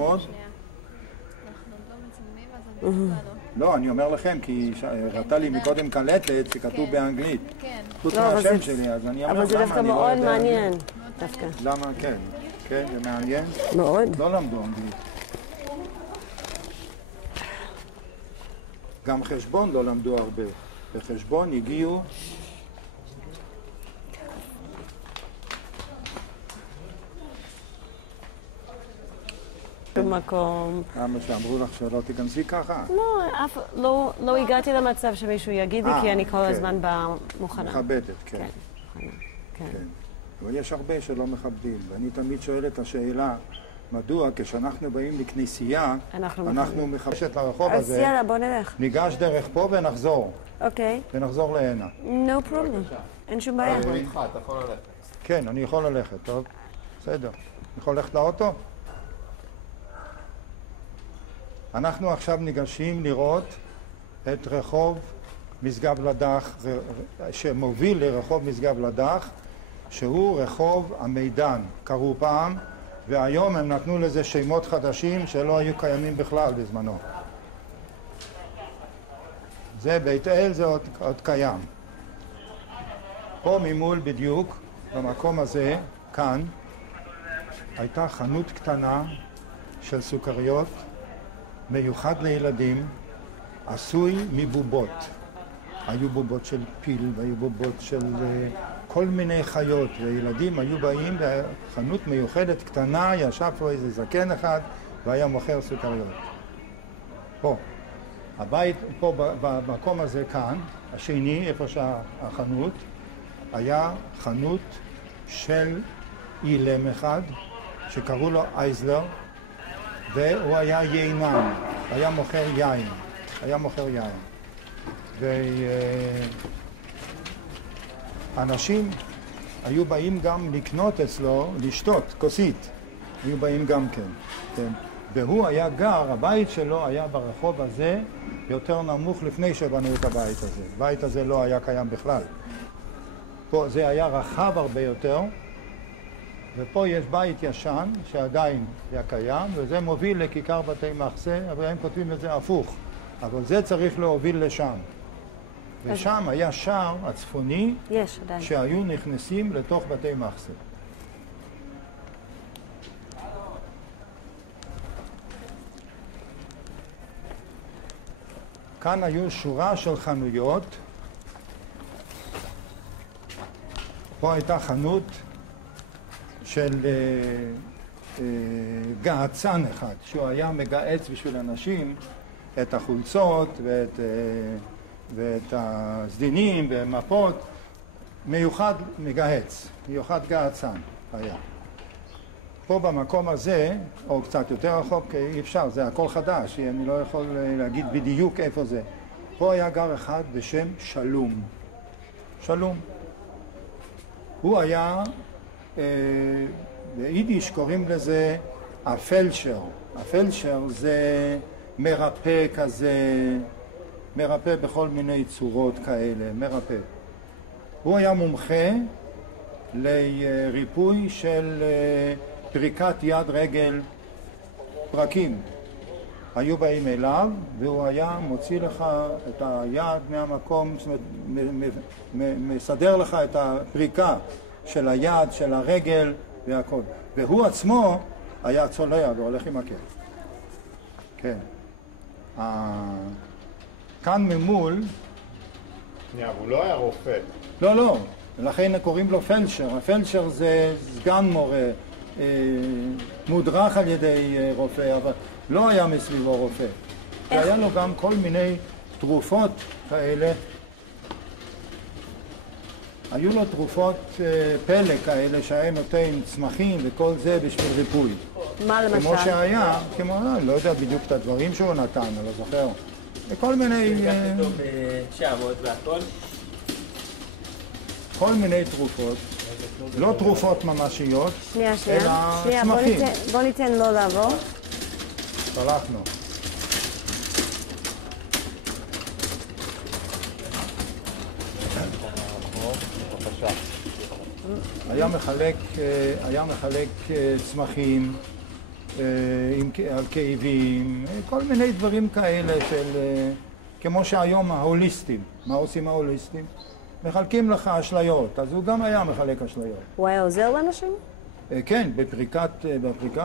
ללמוד? אנחנו עוד לא מצלמים, אז אני לא. לא, אני אומר לכם, כי הראתה לי מקודם קלטת שכתוב באנגלית. כן. חוץ מהשם שלי, אז אני אומר אבל זה דווקא מאוד מעניין. דווקא. למה? כן. כן, זה מעניין? מאוד. לא למדו אנגלית. גם חשבון לא למדו הרבה. בחשבון הגיעו במקום. למה שאמרו לך שלא תיכנסי ככה? לא הגעתי למצב שמישהו יגיד לי, כי אני כל הזמן מוכנה. מכבדת, כן. כן. אבל יש הרבה שלא מכבדים, ואני תמיד שואל את השאלה, מדוע כשאנחנו באים לכנסייה, אנחנו מחפשת לרחוב הזה, אז יאללה, בוא נלך. ניגש דרך פה ונחזור. אוקיי. ונחזור להנה. No problem. אין שום בעיה. אני איתך, אתה יכול ללכת. כן, אני יכול ללכת, טוב. בסדר. אני יכול ללכת לאוטו? אנחנו עכשיו ניגשים לראות את רחוב משגב לדח, שמוביל לרחוב משגב לדח, שהוא רחוב המידן, קראו פעם, והיום הם נתנו לזה שמות חדשים שלא היו קיימים בכלל בזמנו. זה בית אל, זה עוד קיים. פה ממול בדיוק, במקום הזה, כאן, הייתה חנות קטנה של סוכריות, מיוחד לילדים, עשוי מבובות. היו בובות של פיל והיו בובות של כל מיני חיות, וילדים היו באים בחנות מיוחדת קטנה, ישב פה איזה זקן אחד והיה מוכר סוכריות. פה. הבית פה במקום הזה כאן, השני, איפה שהחנות, היה חנות של אילם אחד שקראו לו אייזלר, והוא היה יינן, היה מוכר יין, ואנשים היו באים גם לקנות אצלו, לשתות, כוסית, היו באים גם כן. והוא היה גר, הבית שלו היה ברחוב הזה יותר נמוך לפני שבנו את הבית הזה. הבית הזה לא היה קיים בכלל. פה זה היה רחב הרבה יותר, ופה יש בית ישן שעדיין היה קיים, וזה מוביל לכיכר בתי מחסה, אבל הם כותבים את זה הפוך. אבל זה צריך להוביל לשם. ושם היה שער הצפוני, שהיו נכנסים לתוך בתי מחסה. כאן היו שורה של חנויות. פה הייתה חנות של געצן אחד, שהוא היה מגעץ בשביל אנשים את החולצות ואת הסדינים ומפות, מיוחד מגעץ, מיוחד געצן היה. פה במקום הזה, או קצת יותר רחוק, אי אפשר, זה הכל חדש, אני לא יכול להגיד בדיוק איפה זה. פה היה גר אחד בשם שלום. שלום. הוא היה, ביידיש קוראים לזה הפלשר. הפלשר זה מרפא כזה, מרפא בכל מיני צורות כאלה, מרפא. הוא היה מומחה לריפוי של פריקת יד רגל, פרקים. היו באים אליו והוא היה מוציא לך את היד מהמקום, זאת אומרת, מסדר לך את הפריקה של היד, של הרגל והכל. והוא עצמו היה צולע והולך עם מקל. כן. כאן ממול... אבל הוא לא היה רופא. לא, לא. לכן קוראים לו פלשר. הפלשר זה סגן מורה, מודרך על ידי רופא, אבל לא היה מסביבו רופא. והיה לו גם כל מיני תרופות כאלה. היו לו תרופות פלא כאלה שהיה נותן צמחים וכל זה בשביל ריפוי. מה למשל? כמו שהיה, כמו, אני לא יודע בדיוק את הדברים שהוא נתן, אני לא זוכר. וכל מיני... לקחת אותו בשערות והכל? כל מיני תרופות. לא תרופות ממשיות, אלא צמחים. בוא ניתן לו לעבור. סלחנו. היה מחלק צמחים, על כאבים, כל מיני דברים כאלה של, כמו שהיום ההוליסטים. מה עושים ההוליסטים? מחלקים לך אשליות, אז הוא גם היה מחלק אשליות. הוא היה עוזר לאנשים? כן, בפריקה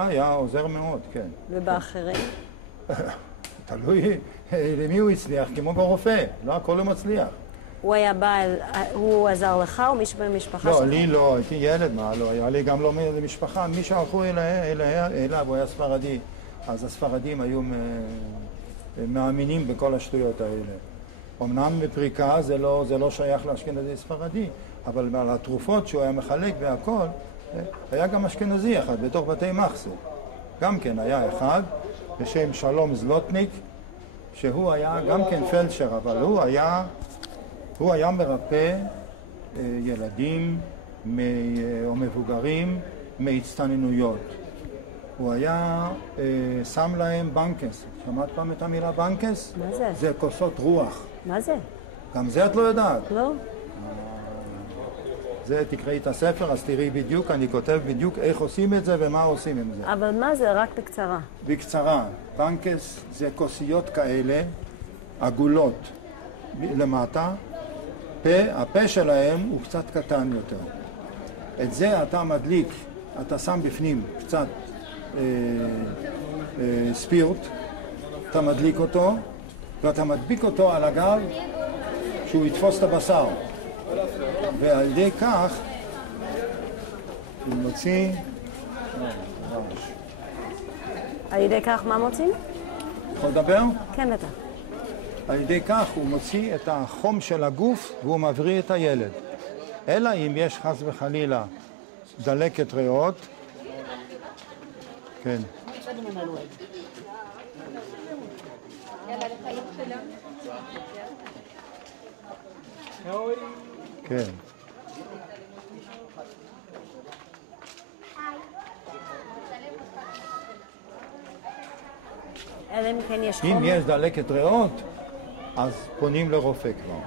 היה עוזר מאוד, כן. ובאחרים? תלוי למי הוא הצליח, כמו ברופא, לא הכל הוא מצליח. הוא היה בעל, הוא עזר לך או מישהו במשפחה שלך? לא, לי לא, הייתי ילד, מה לא, היה לי גם לא למשפחה, מי שהלכו אליו, הוא היה ספרדי, אז הספרדים היו מאמינים בכל השטויות האלה. אמנם בפריקה זה לא שייך לאשכנזי ספרדי, אבל על התרופות שהוא היה מחלק והכל, היה גם אשכנזי אחד בתוך בתי מחסה. גם כן היה אחד בשם שלום זלוטניק, שהוא היה גם כן פלשר, אבל הוא היה מרפא ילדים או מבוגרים מהצטננויות. הוא היה שם להם בנקס. שמעת פעם את המילה בנקס? מה זה? זה כוסות רוח. מה זה? גם זה את לא יודעת? לא. זה תקראי את הספר, אז תראי בדיוק, אני כותב בדיוק איך עושים את זה ומה עושים עם זה. אבל מה זה? רק בקצרה. בקצרה, בנקס זה כאלה, עגולות למטה, הפה שלהם הוא קצת קטן יותר. את זה אתה מדליק, אתה שם בפנים קצת ספירט, אתה מדליק אותו, ואתה מדביק אותו על הגב שהוא יתפוס את הבשר. ועל ידי כך הוא מוציא... על ידי כך מה מוצאים? יכול לדבר? כן, בטח. על ידי כך הוא מוציא את החום של הגוף והוא מבריא את הילד. אלא אם יש חס וחלילה דלקת ריאות. כן. כן. אלא אם כן יש חום. אם יש דלקת ריאות, אז פונים לרופא כבר,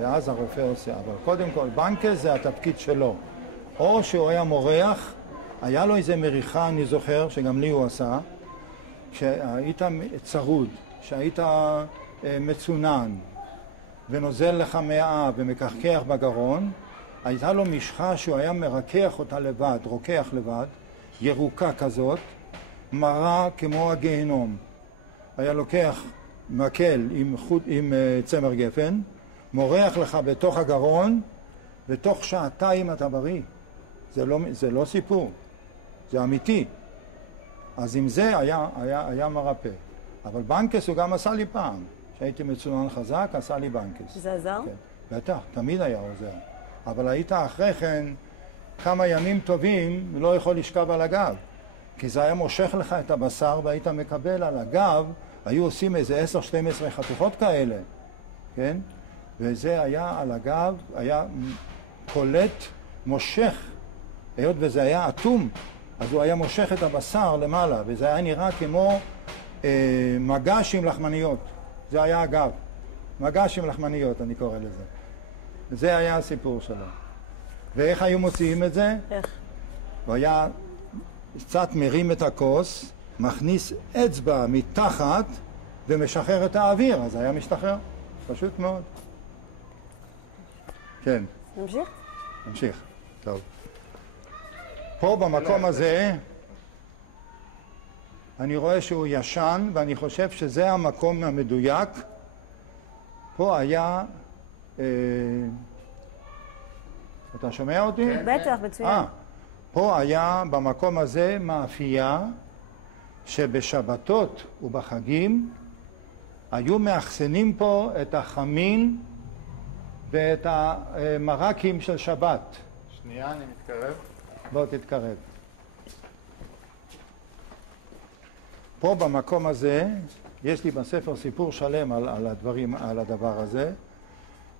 ואז הרופא עושה. אבל קודם כל, בנקס זה התפקיד שלו. או שהוא היה מורח, היה לו איזה מריחה, אני זוכר, שגם לי הוא עשה, שהיית צרוד, שהיית מצונן, ונוזל לך מהאף ומקחקח בגרון, הייתה לו משחה שהוא היה מרקח אותה לבד, רוקח לבד, ירוקה כזאת, מרה כמו הגיהנום. היה לוקח מקל עם צמר גפן, מורח לך בתוך הגרון, ותוך שעתיים אתה בריא. זה לא סיפור, זה אמיתי. אז עם זה היה מרפא. אבל בנקס הוא גם עשה לי פעם. כשהייתי מצונן חזק, עשה לי בנקס. זה עזר? כן, בטח, תמיד היה עוזר. אבל היית אחרי כן כמה ימים טובים ולא יכול לשכב על הגב. כי זה היה מושך לך את הבשר והיית מקבל על הגב, היו עושים איזה 10-12 חתיכות כאלה, כן? וזה היה על הגב, היה קולט, מושך, היות וזה היה אטום, אז הוא היה מושך את הבשר למעלה, וזה היה נראה כמו מגש עם לחמניות. זה היה הגב, מגש עם לחמניות, אני קורא לזה. זה היה הסיפור שלו. ואיך היו מוציאים את זה? איך? הוא היה קצת מרים את הכוס, מכניס אצבע מתחת ומשחרר את האוויר, אז היה משתחרר. פשוט מאוד. כן. נמשיך? נמשיך. טוב. פה במקום הזה אני רואה שהוא ישן, ואני חושב שזה המקום המדויק. פה היה... אתה שומע אותי? בטח, מצוין. פה היה במקום הזה מאפייה שבשבתות ובחגים היו מאחסנים פה את החמין ואת המרקים של שבת. שנייה, אני מתקרב. בוא תתקרב. פה במקום הזה, יש לי בספר סיפור שלם על הדבר הזה,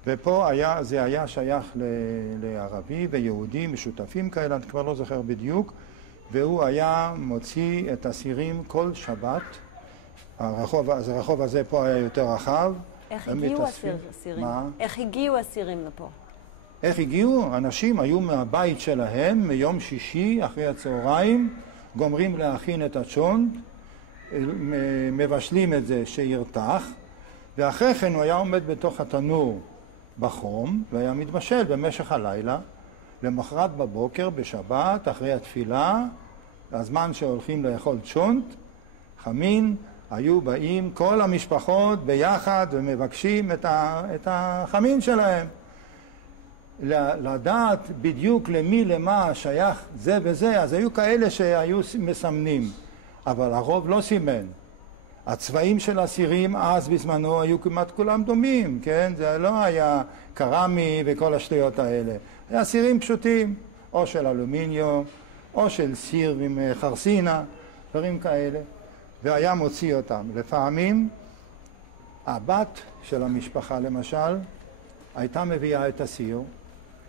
ופה זה היה שייך לערבי ויהודי, משותפים כאלה, אני כבר לא זוכר בדיוק, והוא היה מוציא את הסירים כל שבת. הרחוב הזה פה היה יותר רחב. איך הגיעו הסירים? מה? איך הגיעו הסירים לפה? איך הגיעו? אנשים היו מהבית שלהם מיום שישי אחרי הצהריים, גומרים להכין את הצ'ונט, מבשלים את זה שירתח, ואחרי כן הוא היה עומד בתוך התנור בחום, והיה מתבשל במשך הלילה. למחרת בבוקר, בשבת, אחרי התפילה, הזמן שהולכים לאכול צ'ונט, חמין, היו באים כל המשפחות ביחד ומבקשים את החמין שלהם. לדעת בדיוק למי למה שייך זה וזה, אז היו כאלה שהיו מסמנים, אבל הרוב לא סימן. הצבעים של הסירים אז בזמנו היו כמעט כולם דומים, כן? זה לא היה קרמי וכל השטויות האלה. היה סירים פשוטים, או של אלומיניום, או של סיר עם חרסינה, דברים כאלה. והיה מוציא אותם. לפעמים הבת של המשפחה למשל הייתה מביאה את הסיר,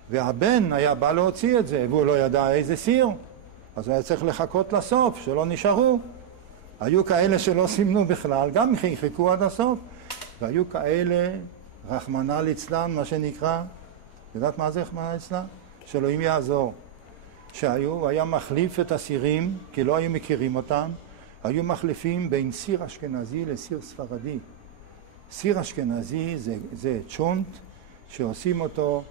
והבן היה בא להוציא את זה, והוא לא ידע איזה סיר, אז היה צריך לחכות לסוף, שלא נשארו. היו כאלה שלא סימנו בכלל, גם חיכו עד הסוף, והיו כאלה, רחמנא ליצלן, מה שנקרא, יודעת מה זה רחמנא ליצלן? שאלוהים יעזור. שהוא היה מחליף את הסירים, כי לא היו מכירים אותם, היו מחליפים בין סיר אשכנזי לסיר ספרדי. סיר אשכנזי זה צ'ונט שעושים אותו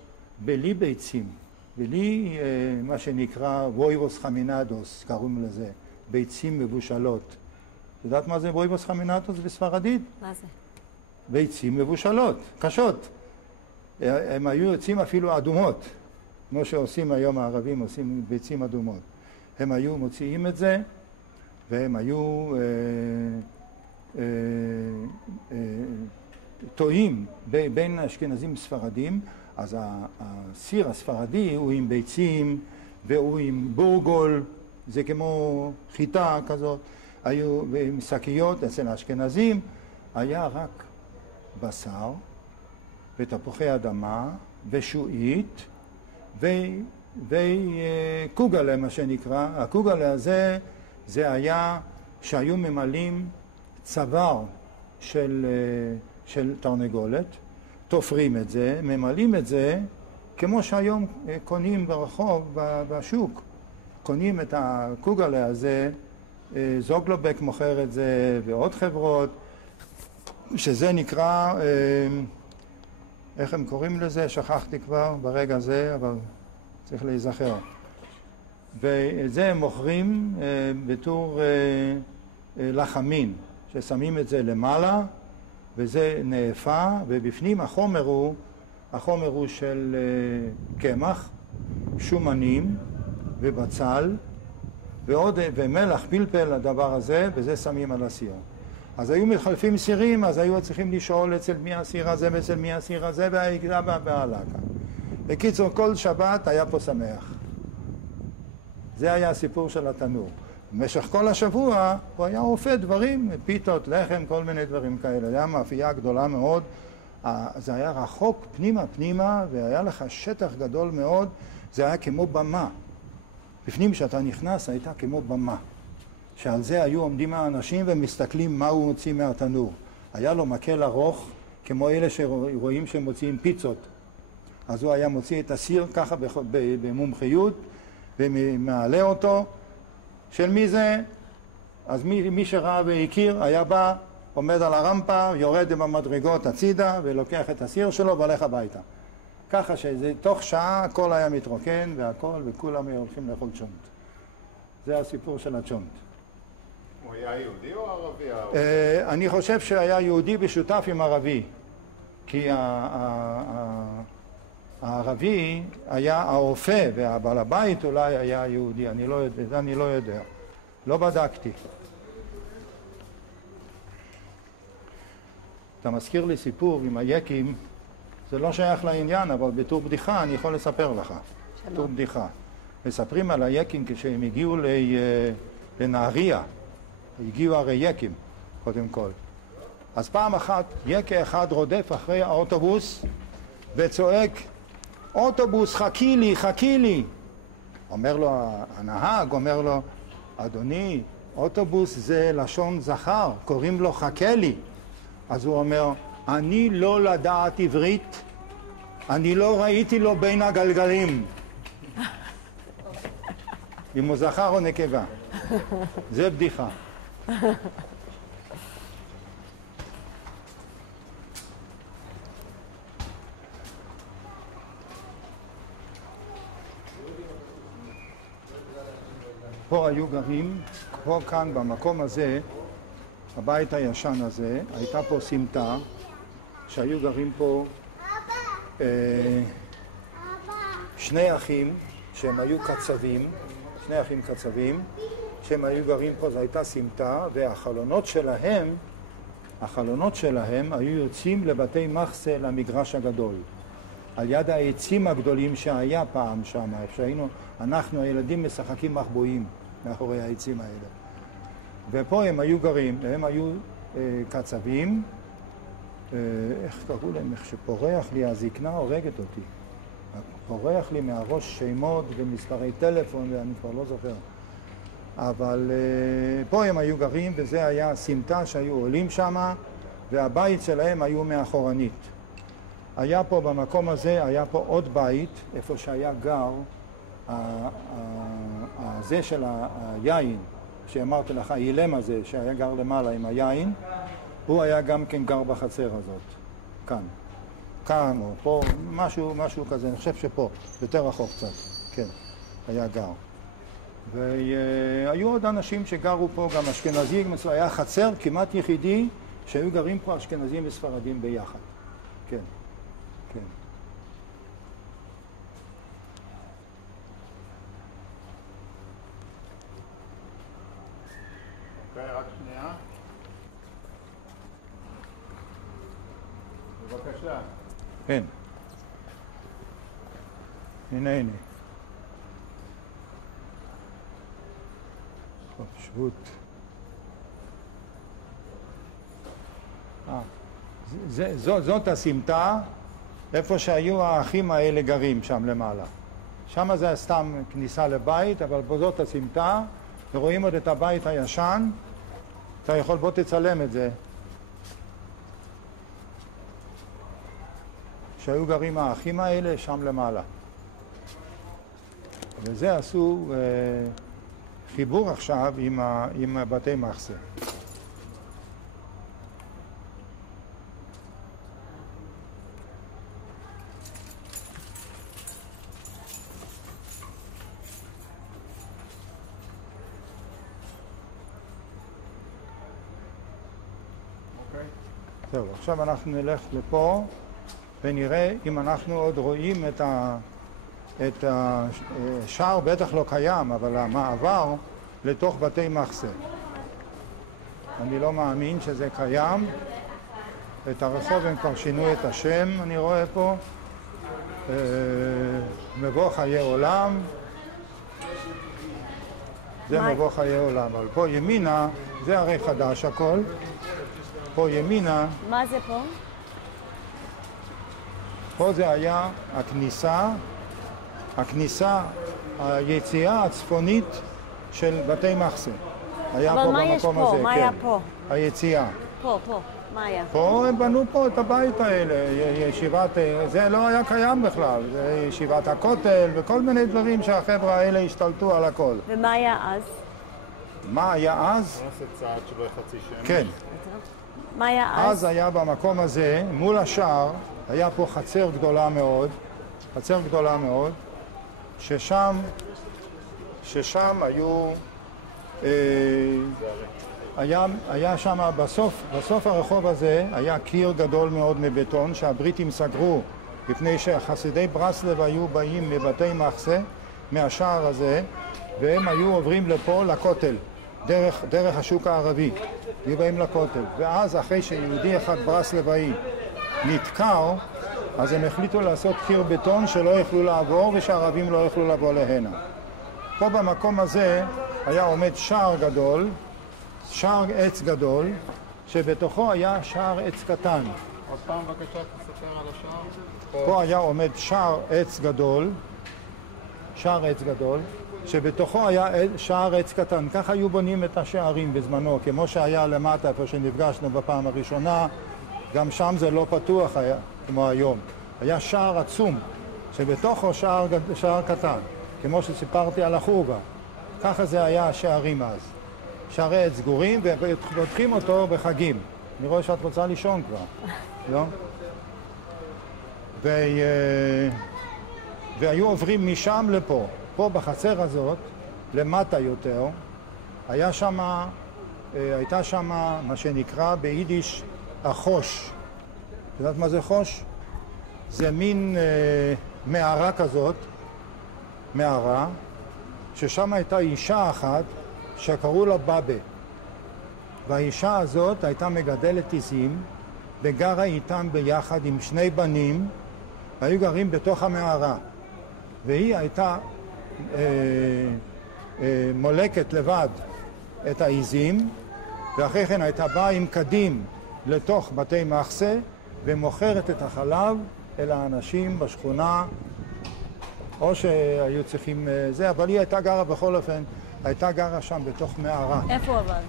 בלי ביצים, בלי מה שנקרא ווירוס חמינדוס, קוראים לזה, ביצים מבושלות. יודעת מה זה ווירוס חמינדוס בספרדית? מה זה? ביצים מבושלות, קשות. הם היו יוצאים אפילו אדומות, כמו שעושים היום הערבים, עושים ביצים אדומות. הם היו מוציאים את זה, והם היו טועים בין אשכנזים וספרדים. אז הסיר הספרדי הוא עם ביצים והוא עם בורגול, זה כמו חיטה כזאת, היו עם שקיות. אצל האשכנזים היה רק בשר ותפוחי אדמה ושועית וקוגלה, מה שנקרא. הקוגלה הזה זה היה שהיו ממלאים צוואר של תרנגולת, תופרים את זה, ממלאים את זה כמו שהיום קונים ברחוב, בשוק. קונים את הקוגלה הזה, זוגלובק מוכר את זה ועוד חברות, שזה נקרא, איך הם קוראים לזה? שכחתי כבר ברגע זה, אבל צריך להיזכר. ואת זה הם מוכרים בתור לחמין, ששמים את זה למעלה, וזה נאפה, ובפנים החומר הוא של קמח, שומנים ובצל, ומלח פלפל הדבר הזה, וזה שמים על הסיר. אז היו מתחלפים סירים, אז היו צריכים לשאול אצל מי הסיר הזה ואצל מי הסיר הזה, והלאה. בקיצור, כל שבת היה פה שמח. זה היה הסיפור של התנור. במשך כל השבוע הוא היה אופה דברים, פיתות, לחם, כל מיני דברים כאלה. זה היה מאפייה גדולה מאוד. זה היה רחוק פנימה, והיה לך שטח גדול מאוד. זה היה כמו במה. בפנים שאתה נכנס הייתה כמו במה. שעל זה היו עומדים האנשים ומסתכלים מה הוא מוציא מהתנור. היה לו מקל ארוך, כמו אלה שרואים שמוציאים פיצות. אז הוא היה מוציא את הסיר ככה במומחיות, ומעלה אותו. של מי זה? אז מי שראה והכיר היה בא, עומד על הרמפה, יורד במדרגות הצידה ולוקח את הסיר שלו והולך הביתה. ככה שתוך שעה הכל היה מתרוקן והכל, וכולם הולכים לאכול צ'ונט. זה הסיפור של הצ'ונט. הוא היה יהודי או ערבי? אני חושב שהיה יהודי בשותף עם ערבי, כי הערבי היה האופה, והבעל הבית אולי היה יהודי, אני לא יודע, לא בדקתי. אתה מזכיר לי סיפור עם היקים, זה לא שייך לעניין, אבל בתור בדיחה אני יכול לספר לך. בתור בדיחה. מספרים על היקים כשהם הגיעו לנהריה, הגיעו הרי יקים, קודם כל. אז פעם אחת, יקה אחד רודף אחרי האוטובוס וצועק, אוטובוס, חכי לי. אומר לו, הנהג אומר לו, אדוני, אוטובוס זה לשון זכר, קוראים לו חכה לי. אז הוא אומר, אני לא לדעת עברית, אני לא ראיתי לו בין הגלגלים. אם הוא זכר או נקבה. זה בדיחה. פה היו גרים, פה כאן במקום הזה, הבית הישן הזה, הייתה פה סמטה, שהיו גרים פה שני אחים שהם היו קצבים, שני אחים קצבים, שהם היו גרים פה, זו הייתה סמטה, והחלונות שלהם היו יוצאים לבתי מחסה למגרש הגדול. על יד העצים הגדולים שהיה פעם שם, איפה שהיינו, אנחנו הילדים משחקים מחבואים מאחורי העצים האלה. ופה הם היו גרים, הם היו קצבים, איך קראו להם, איך שפורח לי, הזקנה הורגת אותי. פורח לי מהראש שמות ומספרי טלפון, ואני כבר לא זוכר. אבל פה הם היו גרים, וזה היה סמטה שהיו עולים שם, והבית שלהם היו מאחורנית. היה פה במקום הזה, היה פה עוד בית, איפה שהיה גר, הזה של היין, שאמרתי לך, האילם הזה שהיה גר למעלה עם היין, הוא היה גם כן גר בחצר הזאת, כאן. כאן או פה, משהו כזה, אני חושב שפה, יותר רחוק קצת, כן, היה גר. והיו עוד אנשים שגרו פה, גם אשכנזים, היה חצר כמעט יחידי, שהיו גרים פה אשכנזים וספרדים ביחד. כן, כן. אוקיי, רק שנייה. בבקשה. כן. הנה. טוב, שבות. זאת הסמטה, איפה שהיו האחים האלה גרים שם למעלה. שם זה סתם כניסה לבית, אבל פה זאת הסמטה, ורואים עוד את הבית הישן. אתה יכול, בוא תצלם את זה. שהיו גרים האחים האלה שם למעלה. וזה עשו חיבור עכשיו עם בתי מחסה. זהו, עכשיו אנחנו נלך לפה ונראה אם אנחנו עוד רואים את השער, בטח לא קיים, אבל המעבר לתוך בתי מחסה. אני לא מאמין שזה קיים. את הרחוב הם כבר שינו את השם, אני רואה פה. מבוא חיי עולם. זה מבוא חיי עולם, אבל פה ימינה, זה הרי חדש הכל. פה ימינה. מה זה פה? פה זה היה היציאה הצפונית של בתי מחסה. היה אבל פה מה יש במקום פה? הזה, מה כן. היה פה? היציאה. פה, מה היה? פה הם בנו פה את הבית האלה, ישיבת, זה לא היה קיים בכלל, זה ישיבת הכותל וכל מיני דברים שהחבר'ה האלה השתלטו על הכל. ומה היה אז? מה היה אז? נעשה צעד שלא יחצי שמש. כן. מה היה אז? אז היה במקום הזה, מול השער, היה פה חצר גדולה מאוד, ששם היו, היה שם בסוף הרחוב הזה, היה קיר גדול מאוד מבטון שהבריטים סגרו, לפני שחסידי ברסלב היו באים מבתי מחסה, מהשער הזה, והם היו עוברים לפה לכותל, דרך השוק הערבי. היו באים לכותל, ואז אחרי שיהודי אחד ברסלבאי נתקר, אז הם החליטו לעשות קיר בטון שלא יכלו לעבור ושהערבים לא יכלו לבוא להנה. פה במקום הזה היה עומד שער עץ גדול, שבתוכו היה שער עץ קטן. עוד פעם בבקשה תספר על השער. פה היה עומד שער עץ גדול, שבתוכו היה שער עץ קטן. כך היו בונים את השערים בזמנו, כמו שהיה למטה, איפה שנפגשנו בפעם הראשונה, גם שם זה לא פתוח היה, כמו היום. היה שער עצום, שבתוכו שער קטן, כמו שסיפרתי על החורבה. ככה זה היה השערים אז. שערי עץ סגורים, ופותחים אותו בחגים. אני רואה שאת רוצה לישון כבר, לא? והיו עוברים משם לפה. פה בחצר הזאת, למטה יותר, הייתה שמה מה שנקרא ביידיש החוש. את יודעת מה זה חוש? זה מין מערה כזאת, מערה, ששם הייתה אישה אחת שקראו לה בבה. והאישה הזאת הייתה מגדלת עיזים וגרה איתם ביחד עם שני בנים, והיו גרים בתוך המערה. והיא הייתה מולקת לבד את העיזים, ואחרי כן הייתה באה עם קדים לתוך בתי מחסה ומוכרת את החלב אל האנשים בשכונה, או שהיו צריכים זה, אבל היא הייתה גרה בכל אופן, הייתה גרה שם בתוך מערה. איפה אבל?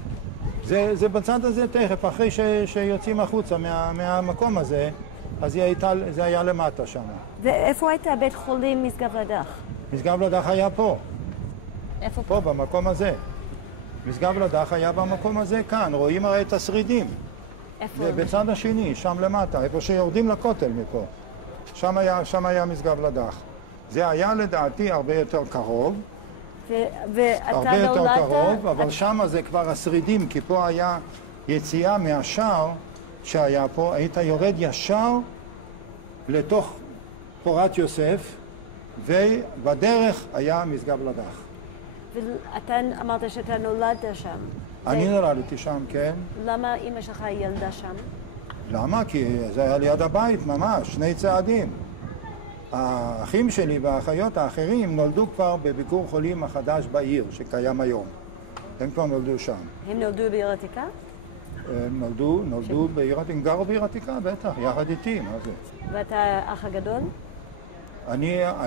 זה בצד הזה תכף, אחרי שיוצאים החוצה מהמקום הזה, אז זה היה למטה שם. ואיפה הייתה בית חולים משגב לדך? משגב לדך היה פה. איפה פה, במקום הזה. משגב לדך היה במקום הזה כאן, רואים הרי את השרידים. איפה? בצד השני, שם למטה, איפה שיורדים לכותל מפה. שם היה משגב לדך. זה היה לדעתי הרבה יותר קרוב. הרבה יותר קרוב, אבל שם זה כבר השרידים, כי פה היה יציאה מהשער שהיה פה, היית יורד ישר לתוך פורת יוסף, ובדרך היה משגב לדך. ואתה אמרת שאתה נולדת שם. אני נולדתי שם, כן. למה אמא שלך ילדה שם? למה? כי זה היה ליד הבית ממש, 2 צעדים. האחים שלי והאחיות האחרים נולדו כבר בביקור חולים החדש בעיר שקיים היום. הם כבר נולדו שם. הם נולדו בעיר עתיקה? הם נולדו בעיר עתיקה, הם גרו בעיר עתיקה, בטח, יחד איתי, מה זה? ואתה האח הגדול?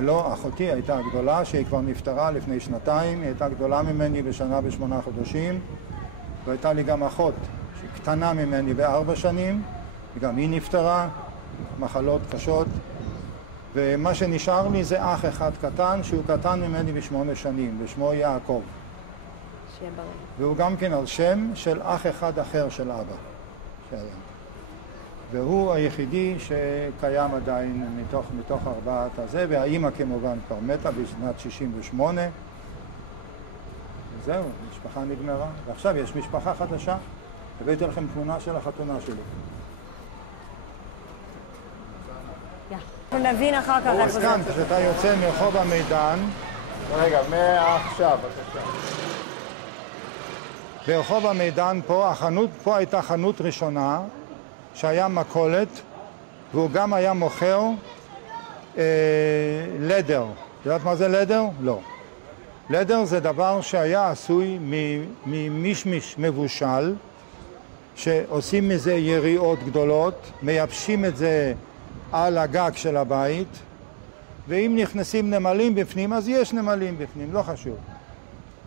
לא, אחותי הייתה גדולה, שהיא כבר נפטרה לפני 2, היא הייתה גדולה ממני בשנה ו8 חודשים, והייתה לי גם אחות שקטנה ממני ב4 שנים, וגם היא נפטרה, מחלות קשות. ומה שנשאר לי זה אח אחד קטן, שהוא קטן ממני ב8 שנים, ושמו יעקב. שיהיה בריא. והוא גם כן על שם של אח אחד אחר של אבא, שהיה. והוא היחידי שקיים עדיין מתוך 4 הזה, והאימא כמובן כבר מתה בשנת 68. וזהו, המשפחה נגמרה. ועכשיו יש משפחה חדשה. הבאתי לכם תמונה של החתונה שלי. אנחנו נבין אחר כך איך זה. אז כאן, כשאתה יוצא מרחוב המידן... רגע, מעכשיו, בבקשה. ברחוב המידן פה הייתה חנות ראשונה, שהיה מכולת, והוא גם היה מוכר לדר. יודעת מה זה לדר? לא. לדר זה דבר שהיה עשוי ממישמיש מבושל, שעושים מזה יריעות גדולות, מייבשים את זה על הגג של הבית, ואם נכנסים נמלים בפנים, אז יש נמלים בפנים, לא חשוב.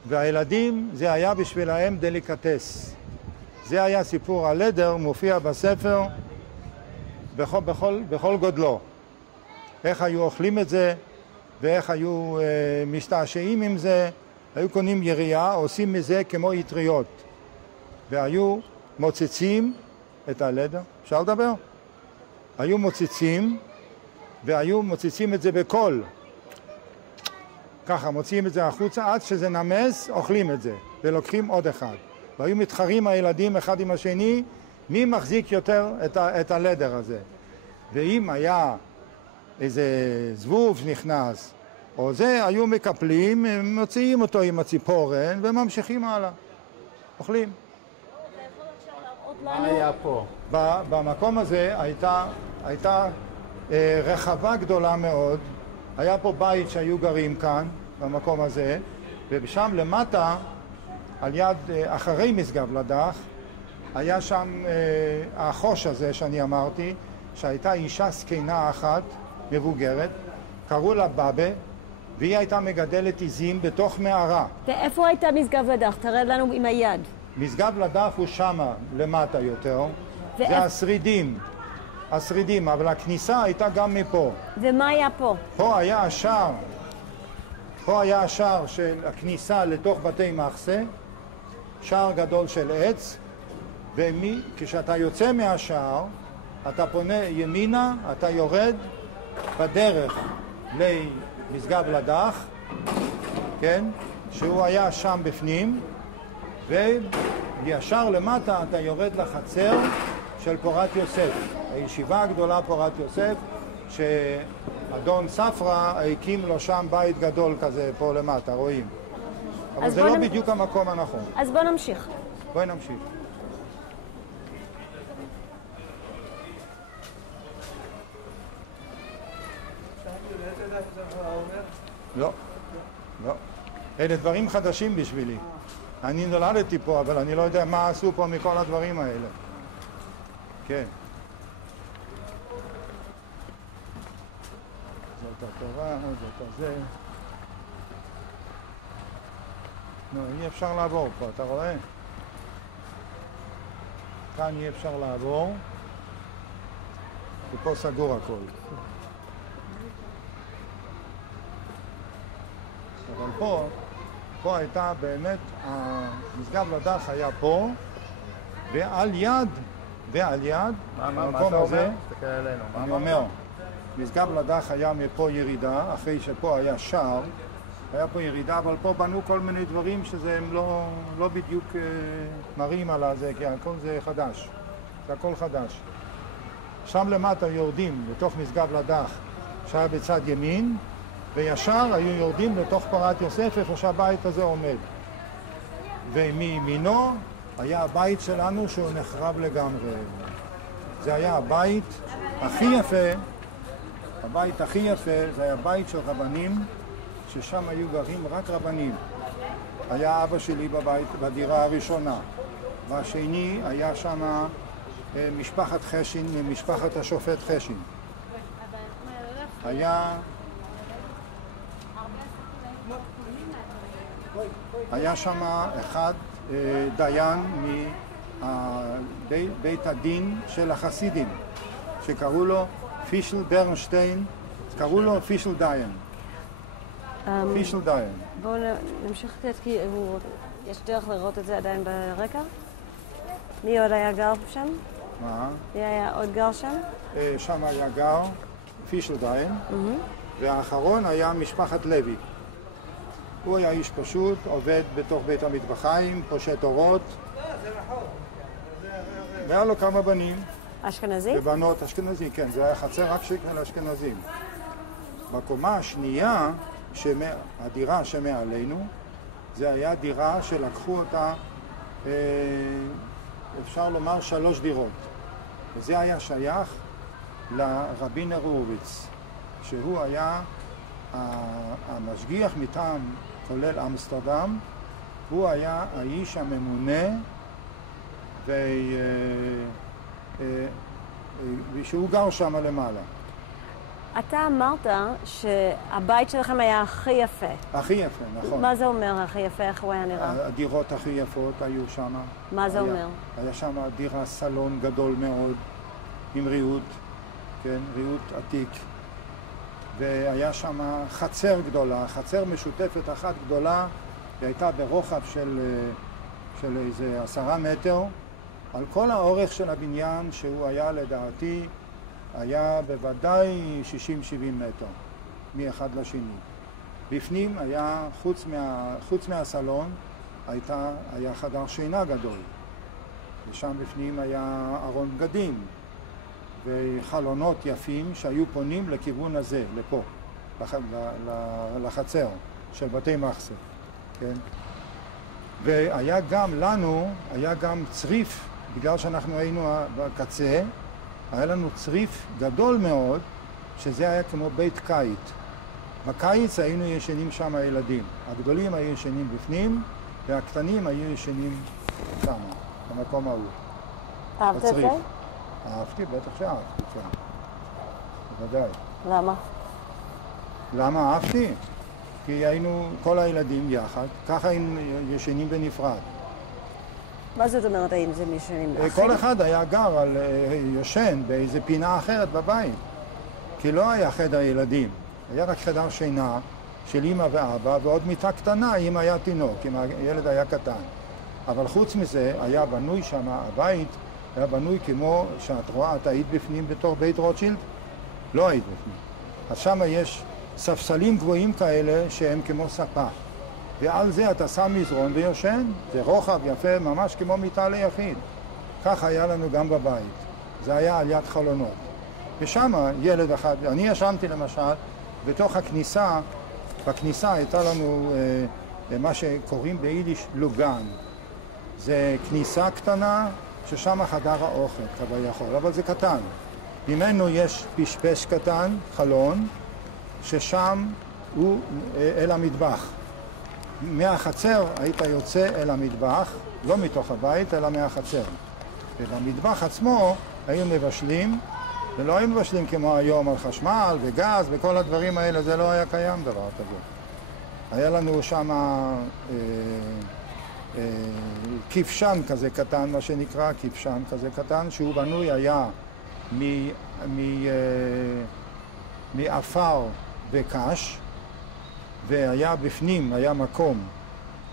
והילדים, זה היה בשבילהם דליקטס. זה היה סיפור הלדר, מופיע בספר בכל גודלו. איך היו אוכלים את זה, ואיך היו משתעשעים עם זה. היו קונים יריעה, עושים מזה כמו יטריות. והיו מוצצים את הלדר. אפשר לדבר? היו מוצצים, והיו מוצצים את זה בקול. ככה, מוציאים את זה החוצה, עד שזה נמס, אוכלים את זה, ולוקחים עוד אחד. והיו מתחרים הילדים אחד עם השני, מי מחזיק יותר את הלדר הזה. ואם היה איזה זבוב נכנס, או זה, היו מקפלים, מוציאים אותו עם הציפורן, וממשיכים הלאה. אוכלים. מה היה פה? במקום הזה הייתה רחבה גדולה מאוד. היה פה בית שהיו גרים כאן, במקום הזה, ושם למטה, על יד, אחרי משגב לדך, היה שם החוש הזה שאני אמרתי, שהייתה אישה זקנה אחת, מבוגרת, קראו לה בבה, והיא הייתה מגדלת עיזים בתוך מערה. ואיפה הייתה משגב לדך? תראה לנו עם היד. משגב לדך הוא שמה, למטה יותר. זה השרידים, אבל הכניסה הייתה גם מפה. ומה היה פה? פה היה השער. פה היה השער של הכניסה לתוך בתי מחסה, שער גדול של עץ, וכשאתה יוצא מהשער, אתה פונה ימינה, אתה יורד בדרך למסגד לדח, כן? שהוא היה שם בפנים, וישר למטה אתה יורד לחצר של פורת יוסף, הישיבה הגדולה פורת יוסף, שאדון ספרא הקים לו שם בית גדול כזה פה למטה, רואים. אבל זה לא בדיוק המקום הנכון. אז בוא נמשיך. בואי נמשיך. לא, לא. אלה דברים חדשים בשבילי. אני נולדתי פה, אבל אני לא יודע מה עשו פה מכל הדברים האלה. כן. זאת התורה, זאת הזה. נו, אי אפשר לעבור פה, אתה רואה? כאן אי אפשר לעבור, ופה סגור הכל. אבל פה הייתה באמת, המסגד לדח היה פה, ועל יד, מה אתה אומר? תסתכל עלינו. אני אומר, מסגד לדח היה מפה ירידה, אחרי שפה היה שער, היה פה ירידה, אבל פה בנו כל מיני דברים שהם לא בדיוק מראים על זה, כי הכל זה חדש, זה הכל חדש. שם למטה יורדים לתוך מסגד לדח שהיה בצד ימין, וישר היו יורדים לתוך פורת יוסף, איפה שהבית הזה עומד. ומימינו היה הבית שלנו שהוא נחרב לגמרי. זה היה הבית הכי יפה, הבית הכי יפה, זה היה בית של רבנים, ששם היו גרים רק רבנים. היה אבא שלי בבית, בדירה הראשונה, והשני היה שם משפחת חשין, משפחת השופט חשין. היה שם אחד דיין מבית הדין של החסידים, שקראו לו פישל ברנשטיין, קראו לו פישל דיין. פישל דיין. בואו נמשיך קצת, כי יש דרך לראות את זה עדיין ברקע? מי עוד היה גר שם? מה? מי היה עוד גר שם? שם היה גר פישל דיין, והאחרון היה משפחת לוי. הוא היה איש פשוט, עובד בתוך בית המטבחיים, פושט אורות. והיה לו כמה בנים. אשכנזי? ובנות אשכנזי, כן, זה היה חצר רק של אשכנזים. בקומה השנייה, הדירה שמעלינו, זה היה דירה שלקחו אותה, אפשר לומר 3 דירות. וזה היה שייך לרבינר הורוביץ, שהוא היה המשגיח מטעם כולל אמסטרדם, הוא היה האיש הממונה ושהוא גר שם למעלה. אתה אמרת שהבית שלכם היה הכי יפה. הכי יפה, נכון. מה זה אומר הכי יפה? איך הוא היה נראה? הדירות הכי יפות היו שם. מה זה אומר? היה שם דירה סלון גדול מאוד, עם ריהוט, כן, ריהוט עתיק. והיה שם חצר גדולה, חצר משותפת אחת גדולה, היא הייתה ברוחב של איזה 10 מטר. על כל האורך של הבניין, שהוא היה לדעתי, היה בוודאי 60-70 מטר, מאחד לשני. בפנים היה, חוץ מהסלון, היה חדר שינה גדול. ושם בפנים היה ארון בגדים, וחלונות יפים שהיו פונים לכיוון הזה, לפה, לחצר של בתי מחסה, כן? והיה גם לנו, היה גם צריף, בגלל שאנחנו היינו בקצה, היה לנו צריף גדול מאוד, שזה היה כמו בית קיץ. בקיץ היינו ישנים שם הילדים. הגדולים היו ישנים בפנים, והקטנים היו ישנים שם, במקום ההוא. אהבת את זה? אהבתי, בטח שאהבתי, כן. בוודאי. למה? למה אהבתי? כי היינו כל הילדים יחד, ככה היינו ישנים בנפרד. מה זאת אומרת, האם זה ישנים? כל אחד היה גר יושן באיזה פינה אחרת בבית. כי לא היה חדר ילדים, היה רק חדר שינה, של אמא ואבא, ועוד מיטה קטנה אם היה תינוק, אם הילד היה קטן. אבל חוץ מזה, היה בנוי שם, הבית היה בנוי כמו שאת רואה, את היית בפנים בתור בית רוטשילד? לא היית בפנים. אז שם יש ספסלים גבוהים כאלה שהם כמו ספה. ועל זה אתה שם מזרון ויושן, זה רוחב יפה, ממש כמו מיטה ליחיד. כך היה לנו גם בבית. זה היה על יד חלונות. ושם ילד אחד, אני ישנתי למשל, בתוך הכניסה, בכניסה הייתה לנו מה שקוראים ביידיש לוגן. זה כניסה קטנה ששם חדר האוכל כביכול, אבל זה קטן. ממנו יש פשפש קטן, חלון, ששם הוא אל המטבח. מהחצר היית יוצא אל המטבח, לא מתוך הבית, אלא מהחצר. ובמטבח עצמו היו מבשלים, ולא היו מבשלים כמו היום על חשמל וגז וכל הדברים האלה, זה לא היה קיים דבר כזה. היה לנו שם כבשן כזה קטן, מה שנקרא כבשן כזה קטן, שהוא בנוי היה מאפר וקש, והיה בפנים, היה מקום.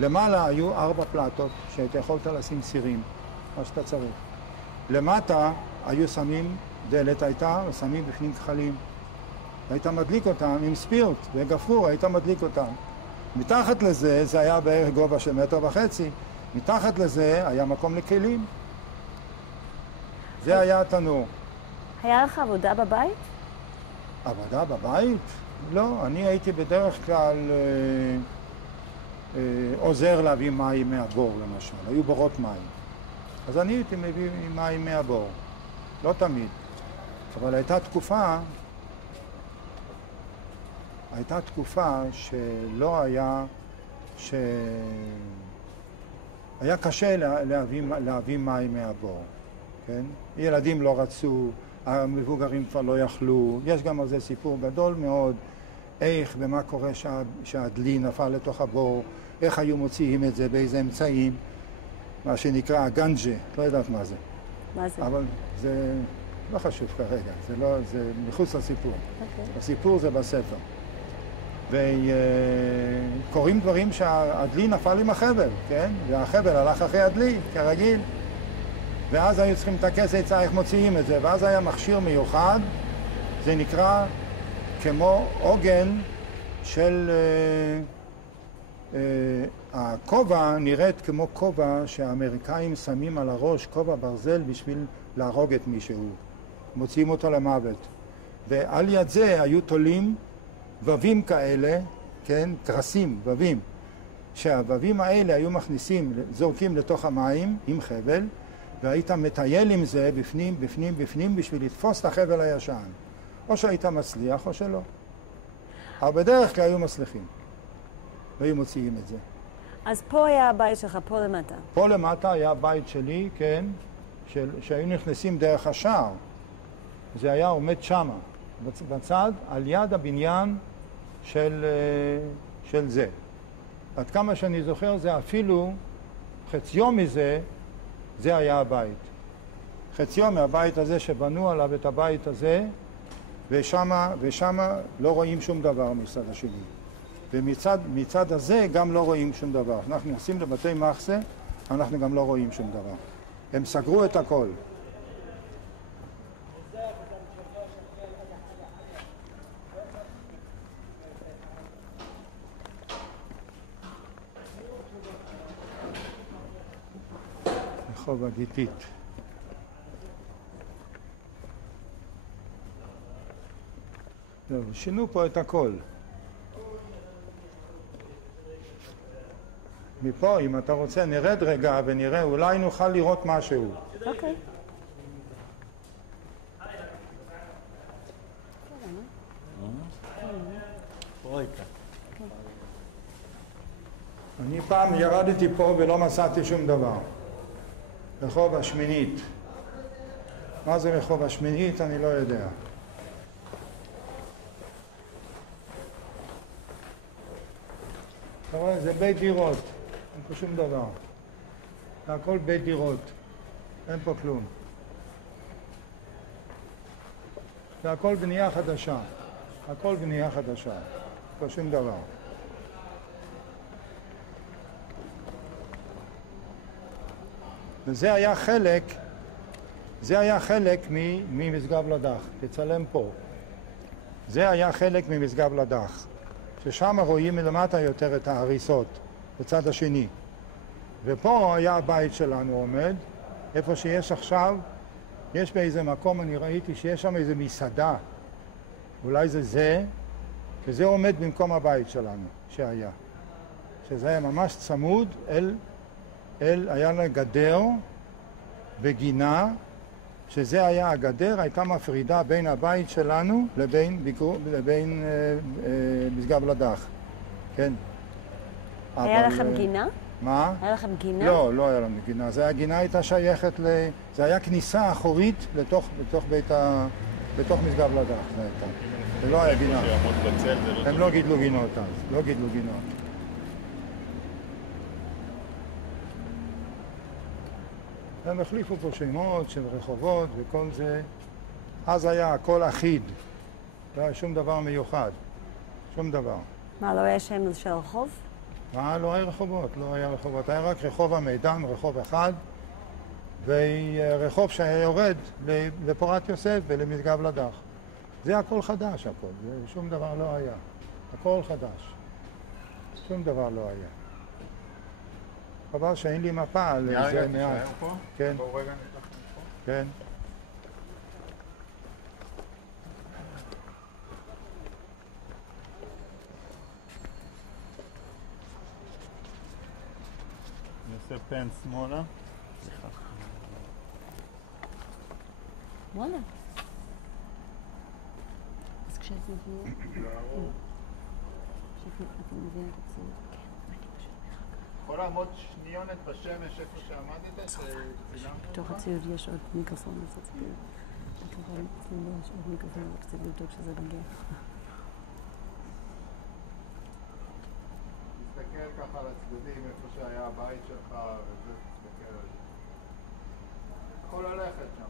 למעלה היו 4 פלטות שאתה יכולת לשים סירים, מה שאתה צריך. למטה היו שמים, דלת הייתה, ושמים בפנים כחלים. היית מדליק אותם עם ספירט וגפרור, היית מדליק אותם. מתחת לזה, זה היה בערך גובה של 1.5 מטר, מתחת לזה היה מקום לכלים. זה היה התנור. היה לך עבודה בבית? עבודה בבית? לא, אני הייתי בדרך כלל עוזר להביא מים מהבור למשל, היו בורות מים. אז אני הייתי מביא מים מהבור, לא תמיד. אבל הייתה תקופה שלא היה, היה קשה להביא מים מהבור, כן? ילדים לא רצו, המבוגרים כבר לא יכלו, יש גם על זה סיפור גדול מאוד, איך ומה קורה שהדלי נפל לתוך הבור, איך היו מוציאים את זה, באיזה אמצעים, מה שנקרא גנג'ה, לא יודעת מה זה. מה זה? אבל זה לא חשוב כרגע, זה מחוץ לסיפור. אוקיי. הסיפור זה בספר. וקוראים דברים שהדלי נפל עם החבל, כן? והחבל הלך אחרי הדלי, כרגיל. ואז היו צריכים את הכסף, איך מוציאים את זה, ואז היה מכשיר מיוחד, זה נקרא כמו עוגן של... הכובע נראית כמו כובע שהאמריקאים שמים על הראש, כובע ברזל בשביל להרוג את מישהו. מוציאים אותו למוות. ועל יד זה היו תולים ווים כאלה, כן, קרסים, ווים, שהווים האלה היו מכניסים, זורקים לתוך המים עם חבל, והיית מטייל עם זה בפנים, בפנים, בפנים, בשביל לתפוס את החבל הישן. או שהיית מצליח או שלא. אבל בדרך כלל היו מצליחים. והיו מוציאים את זה. אז פה היה הבית שלך, פה למטה. פה למטה היה הבית שלי, כן, שהיו נכנסים דרך השער. זה היה עומד שמה, בצד, על יד הבניין של זה. עד כמה שאני זוכר, זה אפילו, חציו מזה, זה היה הבית. חציו מהבית הזה שבנו עליו את הבית הזה, ושמה לא רואים שום דבר מצד השני. ומצד הזה גם לא רואים שום דבר. אנחנו נכנסים לבתי מחסה, אנחנו גם לא רואים שום דבר. הם סגרו את הכל. רחוב הגיתית. שינו פה את הכל. מפה, אם אתה רוצה, נרד רגע ונראה, אולי נוכל לראות משהו. אוקיי. אני פעם ירדתי פה ולא מצאתי שום דבר. רחוב השמינית. מה זה רחוב השמינית? אני לא יודע. אתה רואה, זה בית דירות. אין פה שום דבר. זה הכל בית דירות. אין פה כלום. זה הכל בנייה חדשה. הכל בנייה חדשה. אין פה שום דבר. וזה היה חלק ממשגב לדח. תצלם פה. זה היה חלק ממשגב לדח, ששם רואים מלמטה יותר את ההריסות, בצד השני. ופה היה הבית שלנו עומד, איפה שיש עכשיו, יש באיזה מקום, אני ראיתי שיש שם איזה מסעדה, אולי זה, וזה עומד במקום הבית שלנו, שהיה. שזה היה ממש צמוד היה לה גדר וגינה, שזה היה הגדר, הייתה מפרידה בין הבית שלנו לבין משגב לדח. כן. היה לכם גינה? מה? היה לכם גינה? לא היה לנו גינה. הגינה הייתה שייכת זה היה כניסה אחורית בתוך משגב לדח. זה לא היה גינה. הם לא גידלו גינות אז. לא גידלו גינות. הם החליפו פה שמות של רחובות וכל זה. אז היה הכל אחיד. לא היה שום דבר מיוחד. שום דבר. מה, לא היה שם של רחוב? מה? לא היה רחובות. לא היה רחובות. היה רק רחוב המידן, רחוב אחד, ורחוב שהיה יורד לפורת יוסף ולמשגב לדח. זה הכל חדש, הכל. שום דבר לא היה. הכל חדש. שום דבר לא היה. חבל שאין לי מפה על זה מעט. כן. בואו רגע נתלך פה. כן. אני עושה פן שמאלה. וואלה. אז כשאת מביאה... כשאתם מביאה את הציוד, כן. יכול לעמוד שניונת בשמש איפה שעמדת, שצילמת? בתוך הציוד יש עוד מיקרופון, אז תצביעו. יש עוד מיקרופון, רק צריך לבדוק שזה מגיע. תסתכל ככה על הצדדים, איפה שהיה הבית שלך, וזה, תסתכל על זה. יכול ללכת שם גם.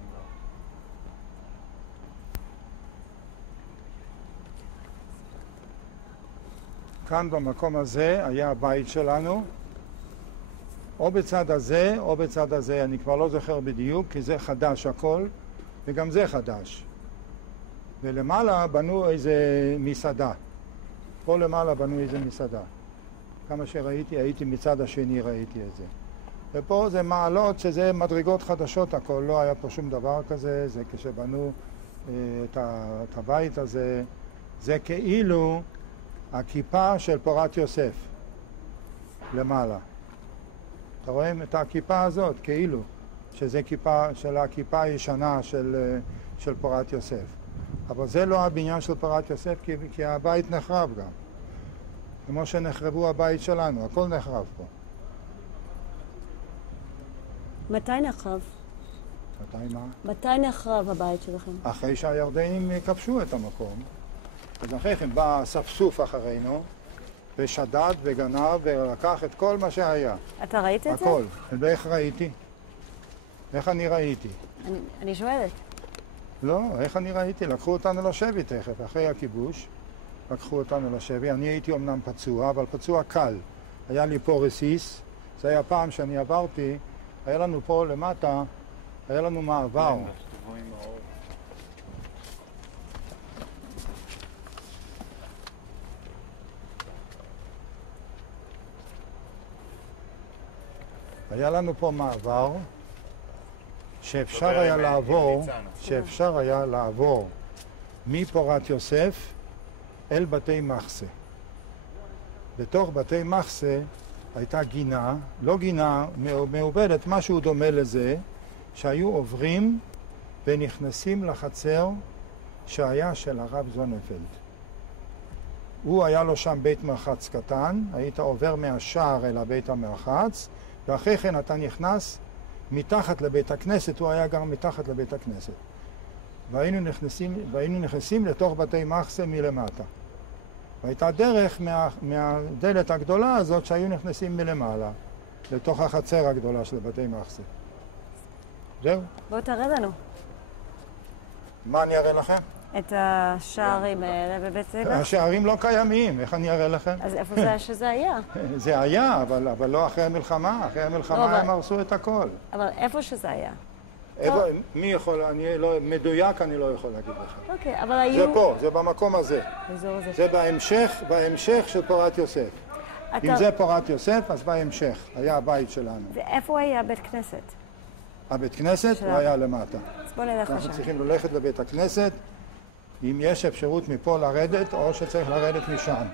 כאן במקום הזה היה הבית שלנו, או בצד הזה או בצד הזה, אני כבר לא זוכר בדיוק, כי זה חדש הכל, וגם זה חדש. ולמעלה בנו איזה מסעדה. פה למעלה בנו איזה מסעדה. כמה שראיתי, הייתי מצד השני, ראיתי את זה. ופה זה מעלות, שזה מדרגות חדשות הכל, לא היה פה שום דבר כזה, זה כשבנו את הבית הזה, זה כאילו הכיפה של פורת יוסף, למעלה. אתה רואים את הכיפה הזאת, כאילו, שזה כיפה של הכיפה הישנה של פורת יוסף. אבל זה לא הבניין של פורת יוסף, כי הבית נחרב גם. כמו שנחרבו הבית שלנו, הכל נחרב פה. מתי נחרב? מתי מה? מתי נחרב הבית שלכם? אחרי שהירדנים כבשו את המקום. אז אחרי כן בא אספסוף אחרינו, ושדד וגנב ולקח את כל מה שהיה. אתה ראית את זה? הכל. ואיך ראיתי? איך אני ראיתי? אני שואלת. לא, איך אני ראיתי? לקחו אותנו לשבי תכף, אחרי הכיבוש. לקחו אותנו לשבי. אני הייתי אומנם פצוע, אבל פצוע קל. היה לי פה רסיס. זה היה פעם שאני עברתי, היה לנו פה למטה, היה לנו מעבר. היה לנו פה מעבר שאפשר היה לעבור מפורת יוסף אל בתי מחסה. בתוך בתי מחסה הייתה גינה, לא גינה מעובדת, משהו דומה לזה, שהיו עוברים ונכנסים לחצר שהיה של הרב זוננפלד. הוא היה לו שם בית מרחץ קטן, היית עובר מהשער אל הבית המרחץ, ואחרי כן אתה נכנס מתחת לבית הכנסת, הוא היה גם מתחת לבית הכנסת. והיינו נכנסים לתוך בתי מחסה מלמטה. והייתה דרך מהדלת הגדולה הזאת שהיו נכנסים מלמעלה, לתוך החצר הגדולה של בתי מחסה. זהו. בואו תראה לנו. מה אני אראה לכם? את השערים האלה בבית סבא? השערים לא קיימים, איך אני אראה לכם? אז איפה זה שזה היה? זה היה, אבל לא אחרי המלחמה. אחרי המלחמה הם הרסו את הכל. אבל איפה שזה היה? מי יכול, אני לא, מדויק אני לא יכול להגיד לך. אוקיי, אבל היו... זה פה, זה במקום הזה. באזור הזה. זה בהמשך של פורת יוסף. אם זה פורת יוסף, אז בהמשך. היה הבית שלנו. ואיפה היה בית כנסת? הבית כנסת הוא היה למטה. אז בוא נלך אנחנו לשם. צריכים ללכת לבית הכנסת, אם יש אפשרות מפה לרדת, או שצריך לרדת משם.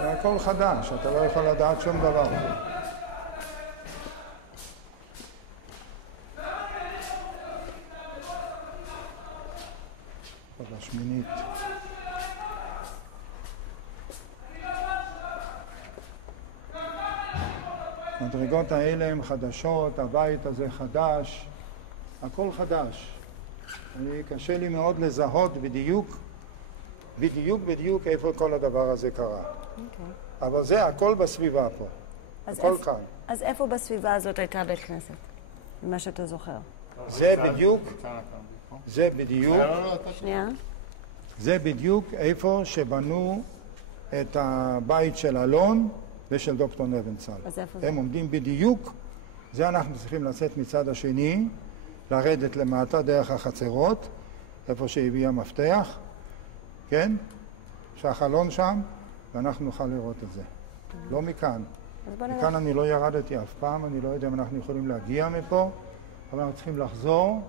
זה הכל חדש, אתה לא יכול לדעת שום דבר. השמינית. המדרגות האלה הן חדשות, הבית הזה חדש, הכל חדש. קשה לי מאוד לזהות בדיוק איפה כל הדבר הזה קרה. אבל זה הכל בסביבה פה, הכל כאן. אז איפה בסביבה הזאת הייתה בית כנסת? ממה שאתה זוכר. זה בדיוק איפה שבנו את הבית של אלון ושל דוקטור נבנצל. הם עומדים בדיוק, זה אנחנו צריכים לצאת מצד השני, לרדת למטה דרך החצרות, איפה שהביא המפתח, כן? שהחלון שם, ואנחנו נוכל לראות את זה. לא מכאן. מכאן אני לא ירדתי אף פעם, אני לא יודע אם אנחנו יכולים להגיע מפה, אבל אנחנו צריכים לחזור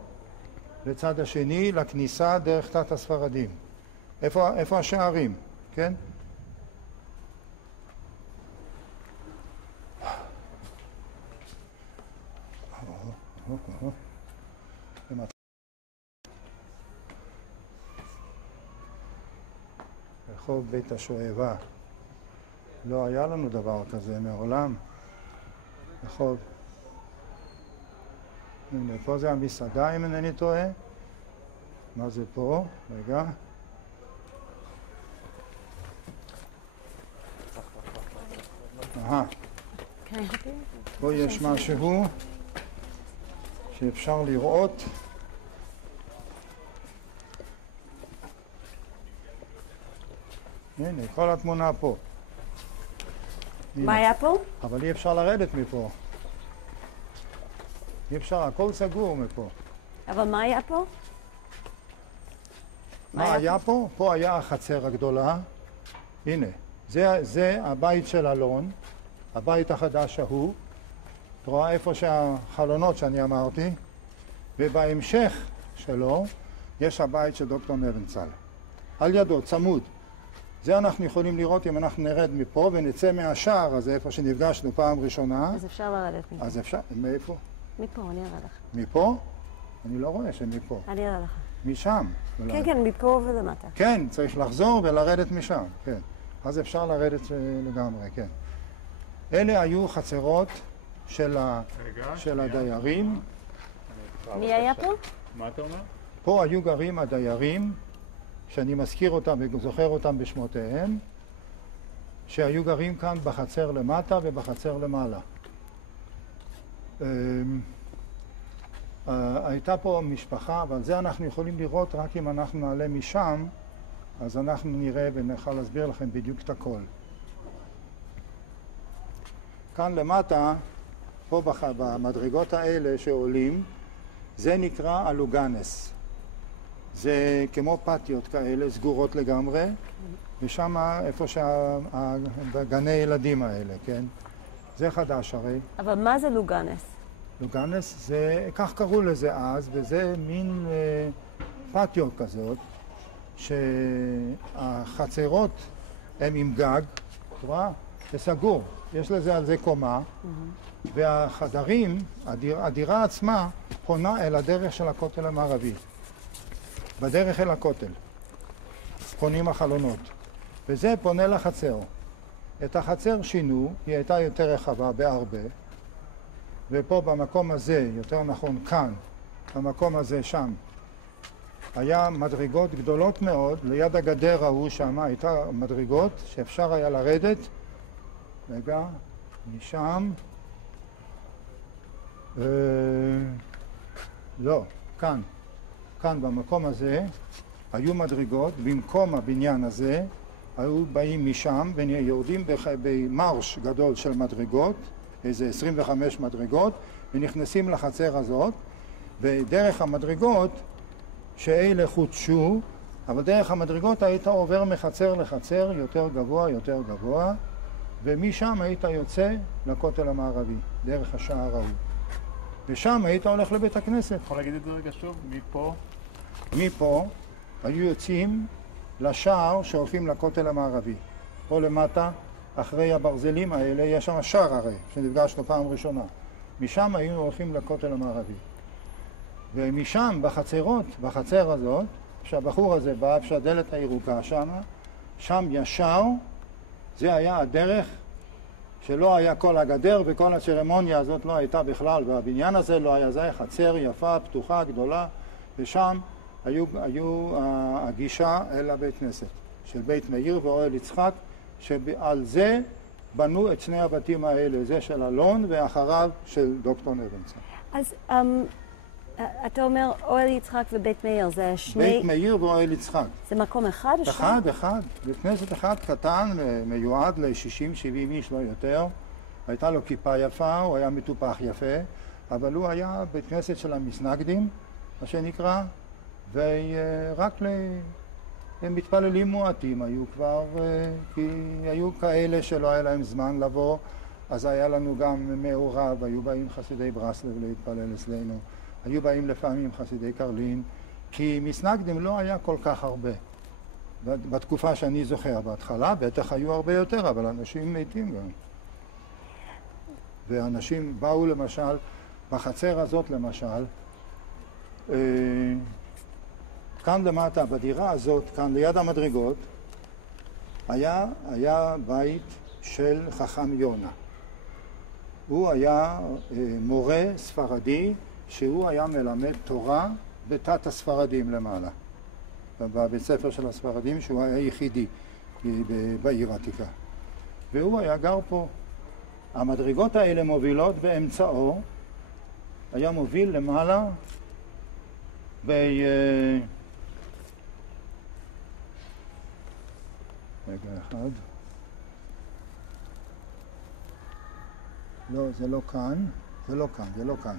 לצד השני, לכניסה דרך תת הספרדים. איפה השערים, כן? רחוב בית השואבה. לא היה לנו דבר כזה מעולם. רחוב. הנה, פה זה המסעדה, אם אינני טועה. מה זה פה? רגע. פה יש משהו שאפשר לראות. הנה, כל התמונה פה. מה היה פה? אבל אי אפשר לרדת מפה. אי אפשר, הכל סגור מפה. אבל מה היה פה? מה היה פה? פה היה החצר הגדולה. הנה, זה הבית של אלון, הבית החדש ההוא. את רואה איפה שהחלונות שאני אמרתי, ובהמשך שלו יש הבית של דוקטור נבנצל. על ידו, צמוד. זה אנחנו יכולים לראות אם אנחנו נרד מפה ונצא מהשער הזה, איפה שנפגשנו פעם ראשונה. אז אפשר לרדת מפה. אז אפשר, מאיפה? מפה, אני אראה לך. מפה? אני לא רואה שמפה. אני אראה לך. משם. כן, כן, מפה ולמטה. כן, צריך לחזור ולרדת משם, כן. אז אפשר לרדת לגמרי, כן. אלה היו חצרות של הדיירים. מי היה פה? מה אתה אומר? פה היו גרים הדיירים, שאני מזכיר אותם וזוכר אותם בשמותיהם, שהיו גרים כאן בחצר למטה ובחצר למעלה. הייתה פה משפחה, אבל זה אנחנו יכולים לראות רק אם אנחנו נעלה משם, אז אנחנו נראה ונוכל להסביר לכם בדיוק את הכל. כאן למטה, פה במדרגות האלה שעולים, זה נקרא אלוגנס. זה כמו פטיות כאלה, סגורות לגמרי, ושם איפה גני ילדים האלה, כן? זה חדש הרי. אבל מה זה לוגנס? לוגנס זה, כך קראו לזה אז, וזה מין פטיו כזאת, שהחצרות הן עם גג, זה סגור, יש לזה על זה קומה, והחדרים, הדירה עצמה פונה אל הדרך של הכותל המערבי. בדרך אל הכותל פונים החלונות, וזה פונה לחצר. את החצר שינו, היא הייתה יותר רחבה בהרבה, ופה במקום הזה, יותר נכון כאן, במקום הזה שם, היה מדרגות גדולות מאוד, ליד הגדר ההוא שם הייתה מדרגות שאפשר היה לרדת, רגע, משם, לא, כאן במקום הזה היו מדרגות, במקום הבניין הזה היו באים משם ויורדים במרש גדול של מדרגות, איזה 25 מדרגות, ונכנסים לחצר הזאת, ודרך המדרגות שאלה חודשו, אבל דרך המדרגות היית עובר מחצר לחצר יותר גבוה, ומשם היית יוצא לכותל המערבי, דרך השער ההוא. ושם היית הולך לבית הכנסת. יכול להגיד את זה רגע שוב? מפה? מפה היו יוצאים לשער שהולכים לכותל המערבי. פה למטה, אחרי הברזלים האלה, יש שם שער הרי, שנפגשנו פעם ראשונה. משם היינו הולכים לכותל המערבי. ומשם, בחצר הזאת, כשהבחור הזה בא, כשהדלת הירוקה שם ישר, זה היה הדרך שלא היה כל הגדר וכל הצרמוניה הזאת לא הייתה בכלל, והבניין הזה לא היה, זה היה חצר יפה, פתוחה, גדולה, ושם היו הגישה אל הבית כנסת של בית מאיר ואוהל יצחק, שעל זה בנו את שני הבתים האלה, זה של אלון ואחריו של דוקטור נבנצל. אז אתה אומר אוהל יצחק ובית מאיר, זה שני... בית מאיר ואוהל יצחק. זה מקום אחד? אחד. בית כנסת אחד קטן, מיועד ל-60-70 איש, לא יותר. הייתה לו כיפה יפה, הוא היה מטופח יפה, אבל הוא היה בית כנסת של המסנגדים, מה שנקרא, ורק למתפללים מועטים היו כבר, כי היו כאלה שלא היה להם זמן לבוא, אז היה לנו גם מעורב, היו באים חסידי ברסלב להתפלל אצלנו. היו באים לפעמים חסידי קרלין, כי מסנגדים לא היה כל כך הרבה. בתקופה שאני זוכר, בהתחלה בטח היו הרבה יותר, אבל אנשים מתים גם. ואנשים באו למשל, בחצר הזאת למשל, כאן למטה, בדירה הזאת, כאן ליד המדרגות, היה בית של חכם יונה. הוא היה מורה ספרדי, שהוא היה מלמד תורה בתת הספרדים למעלה, בבית ספר של הספרדים, שהוא היה יחידי בעיר העתיקה. והוא היה גר פה. המדרגות האלה מובילות באמצעו, היה מוביל למעלה רגע אחד. לא, זה לא כאן.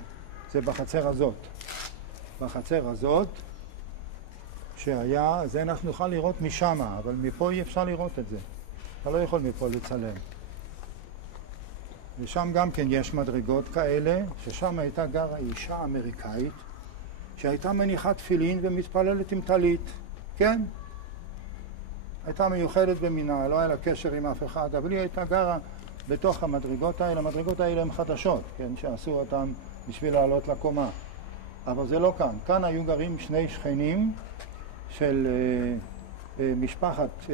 זה בחצר הזאת. בחצר הזאת, שהיה, זה אנחנו נוכל לראות משם, אבל מפה אי אפשר לראות את זה. אתה לא יכול מפה לצלם. ושם גם כן יש מדרגות כאלה, ששם הייתה גרה אישה אמריקאית, שהייתה מניחת תפילין ומתפללת עם טלית. כן? הייתה מיוחדת במינה, לא היה לה קשר עם אף אחד, אבל היא הייתה גרה בתוך המדרגות האלה. המדרגות האלה הן חדשות, כן? שעשו אותן בשביל לעלות לקומה. אבל זה לא כאן. כאן היו גרים שני שכנים של משפחת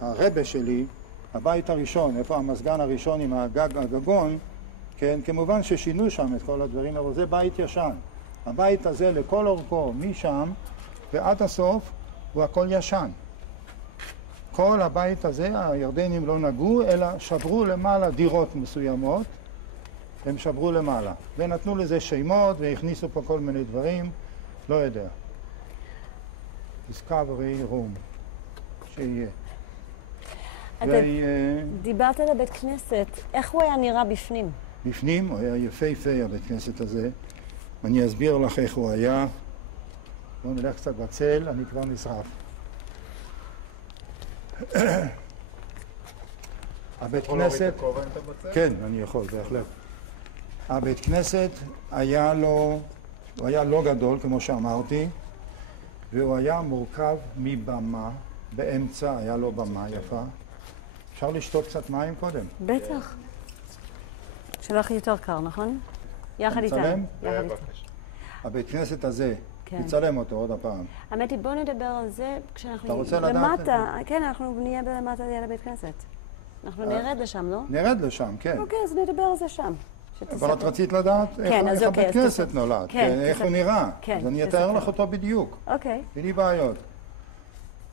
הרבה שלי, הבית הראשון, איפה המסגן הראשון עם הגגון, כן? כמובן ששינו שם את כל הדברים, אבל זה בית ישן. הבית הזה לכל אורכו, משם ועד הסוף, הוא הכל ישן. כל הבית הזה, הירדנים לא נגעו, אלא שברו למעלה דירות מסוימות, הם שברו למעלה, ונתנו לזה שמות, והכניסו פה כל מיני דברים, לא יודע. Discovery Room, שיהיה. דיברת על הבית כנסת, איך הוא היה נראה בפנים? בפנים הוא היה יפהפה, הבית כנסת הזה. אני אסביר לך איך הוא היה. בואו נלך קצת בצל, אני כבר נשרף. הבית כנסת... כן, אני יכול, בהחלט. הבית כנסת היה לו, הוא היה לא גדול, כמו שאמרתי, והוא היה מורכב מבמה, באמצע היה לו במה יפה. אפשר לשתות קצת מים קודם? בטח. שלך יותר קר, נכון? יחד איתנו. נצלם? יחד איתנו. הבית כנסת הזה, נצלם אותו עוד הפעם. האמת היא, בואו נדבר על זה כשאנחנו... אתה רוצה לדעת את זה? כן, אנחנו נהיה למטה ליד הבית כנסת. אנחנו נרד לשם, לא? נרד לשם, כן. אוקיי, אז נדבר על זה שם. אבל את רצית לדעת איך הבית כנסת נולד, איך הוא נראה. אז אני אתאר לך אותו בדיוק. אוקיי. אין לי בעיות.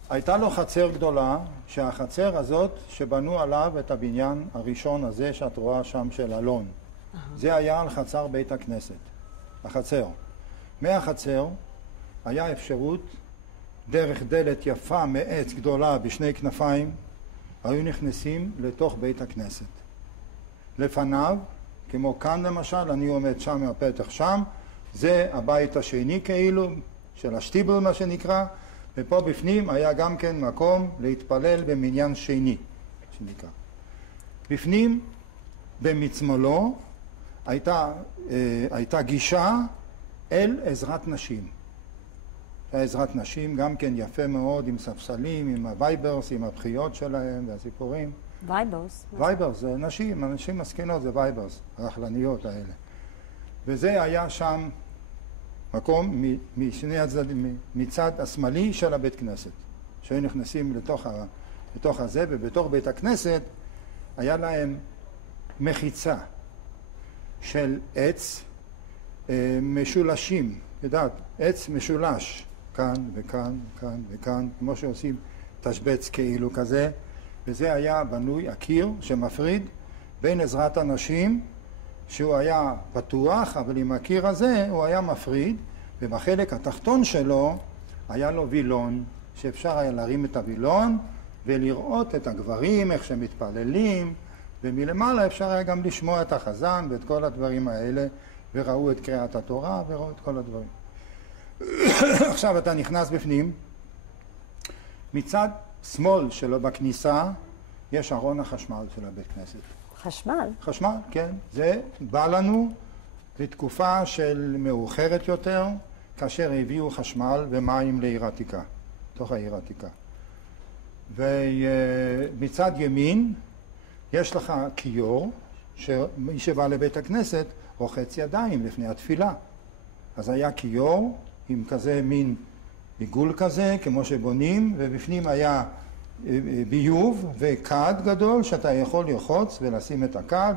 הייתה לו חצר גדולה, שהחצר הזאת שבנו עליו את הבניין הראשון הזה שאת רואה שם של אלון. זה היה על חצר בית הכנסת, החצר. מהחצר היה אפשרות דרך דלת יפה מעץ גדולה בשני כנפיים, היו נכנסים לתוך בית הכנסת. לפניו, כמו כאן למשל, אני עומד שם מהפתח שם, זה הבית השני כאילו, של השטיבל מה שנקרא, ופה בפנים היה גם כן מקום להתפלל במניין שני, שנקרא. בפנים, במצמלו, הייתה גישה אל עזרת נשים. עזרת נשים גם כן יפה מאוד, עם ספסלים, עם הווייברס, עם הבחיות שלהם והסיפורים. וייברס? וייברס זה נשים, אנשים מסכנות זה וייברס, הרכלניות האלה. וזה היה שם מקום משני הצדדים, מצד השמאלי של הבית כנסת. שהיו נכנסים לתוך הזה, ובתוך בית הכנסת היה להם מחיצה של עץ משולשים, יודעת, עץ משולש, כאן וכאן, כאן וכאן, כמו שעושים תשבץ כאילו כזה, וזה היה בנוי הקיר שמפריד בין עזרת הנשים, שהוא היה פתוח, אבל עם הקיר הזה הוא היה מפריד, ובחלק התחתון שלו היה לו וילון, שאפשר היה להרים את הוילון ולראות את הגברים, איך שהם מתפללים, ומלמעלה אפשר היה גם לשמוע את החזן ואת כל הדברים האלה, וראו את קריאת התורה וראו את כל הדברים. עכשיו אתה נכנס בפנים, מצד שמאל שלו בכניסה יש ארון החשמל של הבית כנסת. חשמל? חשמל, כן. זה בא לנו לתקופה של מאוחרת יותר, כאשר הביאו חשמל ומים לעיר עתיקה, תוך העיר עתיקה. ומצד ימין יש לך כיור, שמי שבא לבית הכנסת רוחץ ידיים לפני התפילה. אז היה כיור עם כזה מין עיגול כזה, כמו שבונים, ובפנים היה ביוב וכד גדול שאתה יכול לרחוץ ולשים את הכד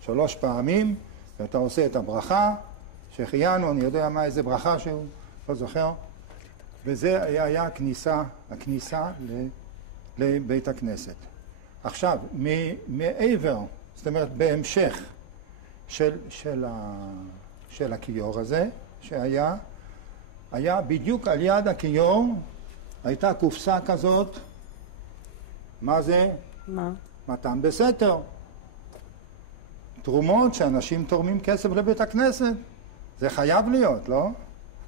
3 פעמים, ואתה עושה את הברכה, שהחיינו, אני יודע מה איזה ברכה שהוא, לא זוכר, וזה היה הכניסה לבית הכנסת. עכשיו, מעבר, זאת אומרת בהמשך של הכיור הזה, היה בדיוק על יד הכיור, הייתה קופסה כזאת, מה זה? מה? מתן בסתר. תרומות שאנשים תורמים כסף לבית הכנסת. זה חייב להיות, לא?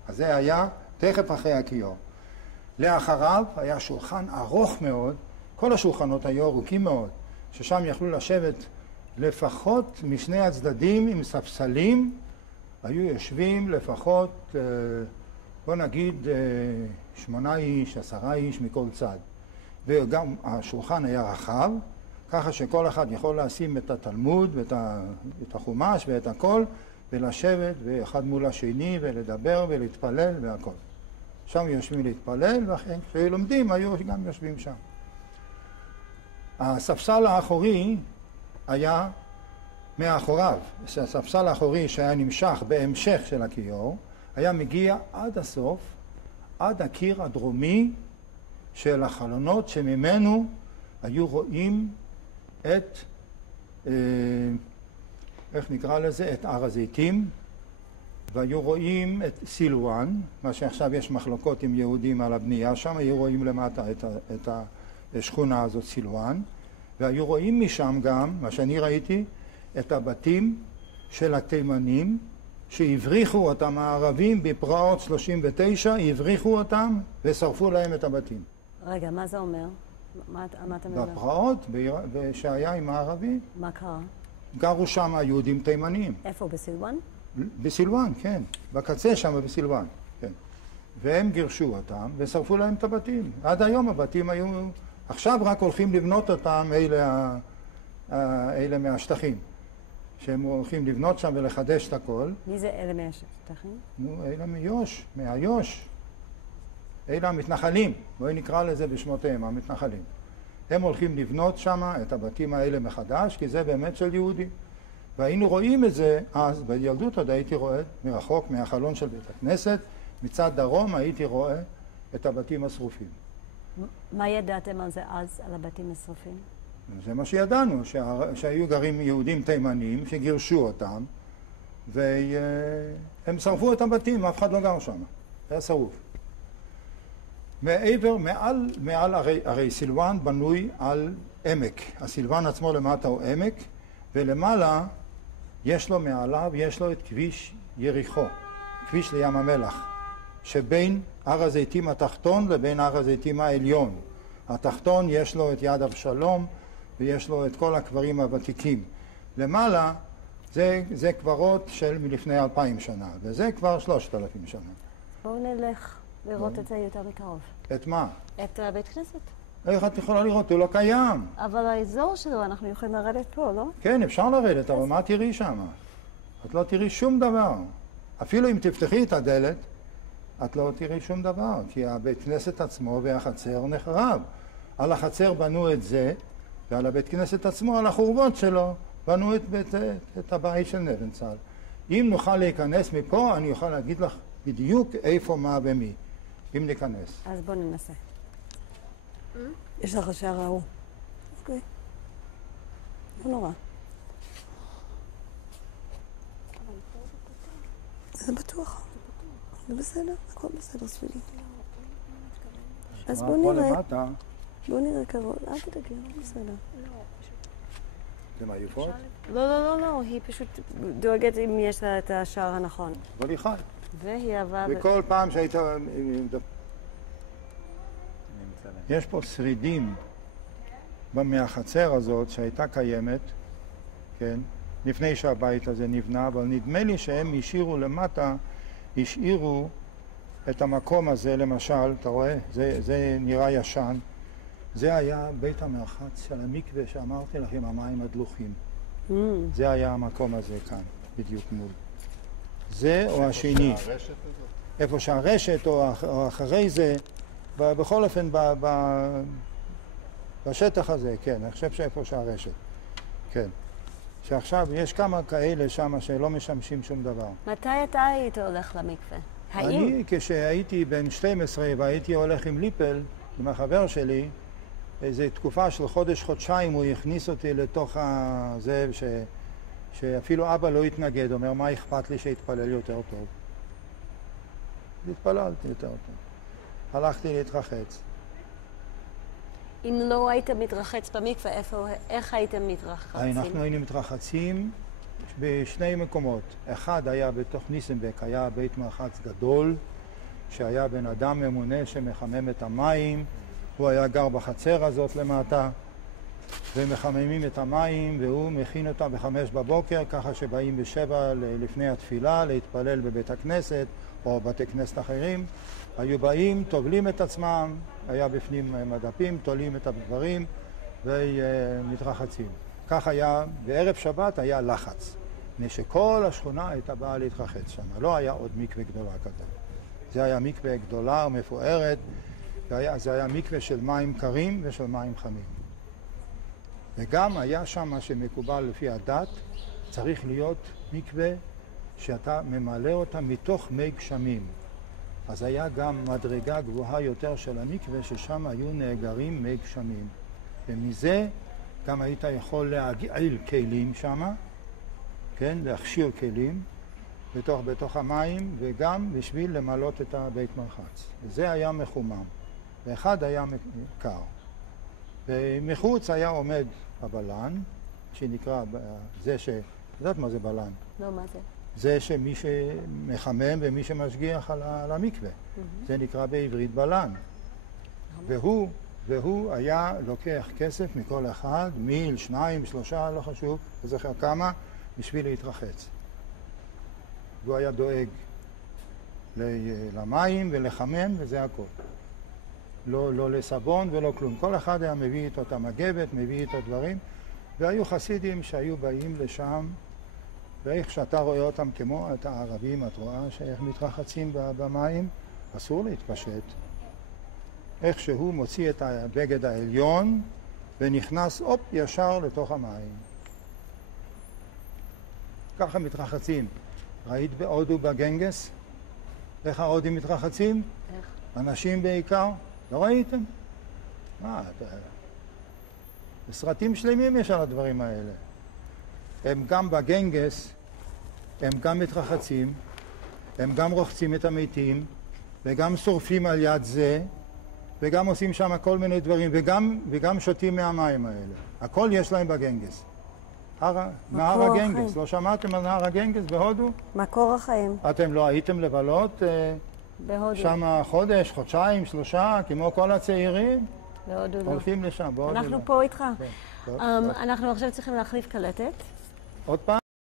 אז זה היה תכף אחרי הכיור. לאחריו היה שולחן ארוך מאוד, כל השולחנות היו ארוכים מאוד, ששם יכלו לשבת לפחות משני הצדדים עם ספסלים, היו יושבים לפחות, בוא נגיד, 8 איש, 10 איש מכל צד. וגם השולחן היה רחב, ככה שכל אחד יכול לשים את התלמוד ואת החומש ואת הכל, ולשבת ואחד מול השני ולדבר ולהתפלל והכל. שם יושבים להתפלל, ואחרי לומדים היו גם יושבים שם. הספסל האחורי היה מאחוריו. הספסל האחורי שהיה נמשך בהמשך של הכיור, היה מגיע עד הסוף, עד הקיר הדרומי של החלונות שממנו היו רואים את, איך נקרא לזה, את הר הזיתים, והיו רואים את סילואן, מה שעכשיו יש מחלוקות עם יהודים על הבנייה שם, היו רואים למטה את השכונה הזאת סילואן, והיו רואים משם גם, מה שאני ראיתי, את הבתים של התימנים, שהבריחו אותם הערבים בפרעות 39, הבריחו אותם ושרפו להם את הבתים. רגע, מה זה אומר? מה אתה מדבר? בפרעות שהיה עם הערבים. מה קרה? גרו שם יהודים תימניים. איפה? בסילואן? בסילואן, כן. בקצה שם בסילואן, כן. והם גירשו אותם ושרפו להם את הבתים. עד היום הבתים היו... עכשיו רק הולכים לבנות אותם אלה מהשטחים. שהם הולכים לבנות שם ולחדש את הכל. מי זה אלה מהשטחים? נו, אלה מהיוש. אלה המתנחלים. בואי נקרא לזה בשמותיהם, המתנחלים. הם הולכים לבנות שם את הבתים האלה מחדש, כי זה באמת של יהודים. והיינו רואים את זה אז, בילדות עוד הייתי רואה מרחוק מהחלון של בית הכנסת, מצד דרום הייתי רואה את הבתים השרופים. מה ידעתם על זה אז, על הבתים השרופים? זה מה שידענו, שהיו גרים יהודים תימנים שגירשו אותם, והם שרפו את הבתים, אף אחד לא גר שם, היה שרוף. מעל הרי סילואן בנוי על עמק, הסילואן עצמו למטה הוא עמק, ולמעלה יש לו מעליו, יש לו את כביש יריחו, כביש לים המלח, שבין הר הזיתים התחתון לבין הר הזיתים העליון. התחתון יש לו את יד אבשלום ויש לו את כל הקברים הוותיקים. למעלה זה קברות של מלפני 2000 שנה, וזה כבר 3000 שנה. בואו נלך לראות את זה יותר מקרוב. את מה? את הבית כנסת. איך את יכולה לראות? הוא לא קיים. אבל האזור שלו, אנחנו יכולים לרדת פה, לא? כן, אפשר לרדת, אבל מה תראי שם? את לא תראי שום דבר. אפילו אם תפתחי את הדלת, את לא תראי שום דבר, כי הבית כנסת עצמו והחצר נחרב. על החצר בנו את זה, ועל הבית כנסת עצמו, על החורבות שלו, בנו את הבית של נבנצל. אם נוכל להיכנס מפה, אני אוכל להגיד לך בדיוק איפה, מה ומי, אם ניכנס. אז בואו ננסה. יש לך שער ההוא. אוקיי. לא נורא. זה בטוח. זה בסדר, הכל בסדר סביבי. אז בואו נראה. בואו נראה קרוב. אל תדאגי, לא בסדר. זה מעיפות? לא, היא פשוט דואגת אם יש לה את השער הנכון. אבל היא חי. והיא עברה... וכל פעם שהיית... יש פה שרידים מהחצר הזאת שהייתה קיימת, כן, לפני שהבית הזה נבנה, אבל נדמה לי שהם השאירו למטה, השאירו את המקום הזה למשל, אתה רואה? זה נראה ישן. זה היה בית המרחץ של המקווה שאמרתי לך עם המים הדלוחים. זה היה המקום הזה כאן, בדיוק מול. זה או השני. איפה שהרשת או אחרי זה, בכל אופן בשטח הזה, כן, אני חושב שאיפה שהרשת. כן. שעכשיו יש כמה כאלה שם שלא משמשים שום דבר. מתי אתה היית הולך למקווה? אני כשהייתי בן 12 והייתי הולך עם ליפל, עם החבר שלי, איזו תקופה של חודש-חודשיים הוא הכניס אותי לתוך זה שאפילו אבא לא התנגד, אומר מה אכפת לי שיתפלל יותר טוב. התפללתי יותר טוב. הלכתי להתרחץ. אם לא היית מתרחץ במקווה, איך הייתם מתרחצים? אנחנו היינו מתרחצים בשני מקומות. אחד היה בתוך ניסנבק, היה בית מרחץ גדול, שהיה בן אדם ממונה שמחמם את המים, הוא היה גר בחצר הזאת למטה, ומחממים את המים, והוא מכין אותם ב5 בבוקר, ככה שבאים ב7 לפני התפילה להתפלל בבית הכנסת, או בתי כנסת אחרים. היו באים, טובלים את עצמם, היה בפנים מדפים, תולים את הדברים ומתרחצים. כך היה, בערב שבת היה לחץ, שכל השכונה הייתה באה להתרחץ שם. לא היה עוד מקווה גדולה כזה. זה היה מקווה גדולה ומפוארת, זה היה מקווה של מים קרים ושל מים חמים. וגם היה שם מה שמקובל לפי הדת, צריך להיות מקווה שאתה ממלא אותה מתוך מי גשמים. אז היה גם מדרגה גבוהה יותר של המקווה, ששם היו נאגרים מי גשמים. ומזה גם היית יכול להגעיל כלים שם, כן, להכשיר כלים בתוך המים, וגם בשביל למלות את הבית מרחץ. וזה היה מחומם, ואחד היה קר. ומחוץ היה עומד הבלן, שנקרא, זה ש... יודעת מה זה בלן? לא, מה זה? זה שמי שמחמם ומי שמשגיח על המקווה. זה נקרא בעברית בלן. והוא היה לוקח כסף מכל אחד, מיל, 2, 3, לא חשוב, לא זוכר כמה, בשביל להתרחץ. והוא היה דואג למים ולחמם, וזה הכל. לא לסבון ולא כלום. כל אחד היה מביא איתו את המגבת, מביא איתו דברים, והיו חסידים שהיו באים לשם, ואיך שאתה רואה אותם כמו את הערבים, את רואה שאיך מתרחצים במים, אסור להתפשט. איך שהוא מוציא את הבגד העליון ונכנס ישר לתוך המים. ככה מתרחצים. ראית בהודו בגנגס? איך ההודים מתרחצים? איך? אנשים בעיקר? לא ראיתם? מה, בסרטים שלמים יש על הדברים האלה. הם גם בגנגס, הם גם מתרחצים, הם גם רוחצים את המתים, וגם שורפים על יד זה, וגם עושים שם כל מיני דברים, וגם שותים מהמים האלה. הכל יש להם בגנגס. נהר הגנגס, לא שמעתם על נהר הגנגס בהודו? מקור החיים. אתם לא הייתם לבלות בהודו. שם חודש, חודשיים, 3, כמו כל הצעירים? בהודו לא. הולכים לשם, בהודו לא. אנחנו פה איתך. טוב, אנחנו עכשיו צריכים להחליף קלטת. עוד פעם?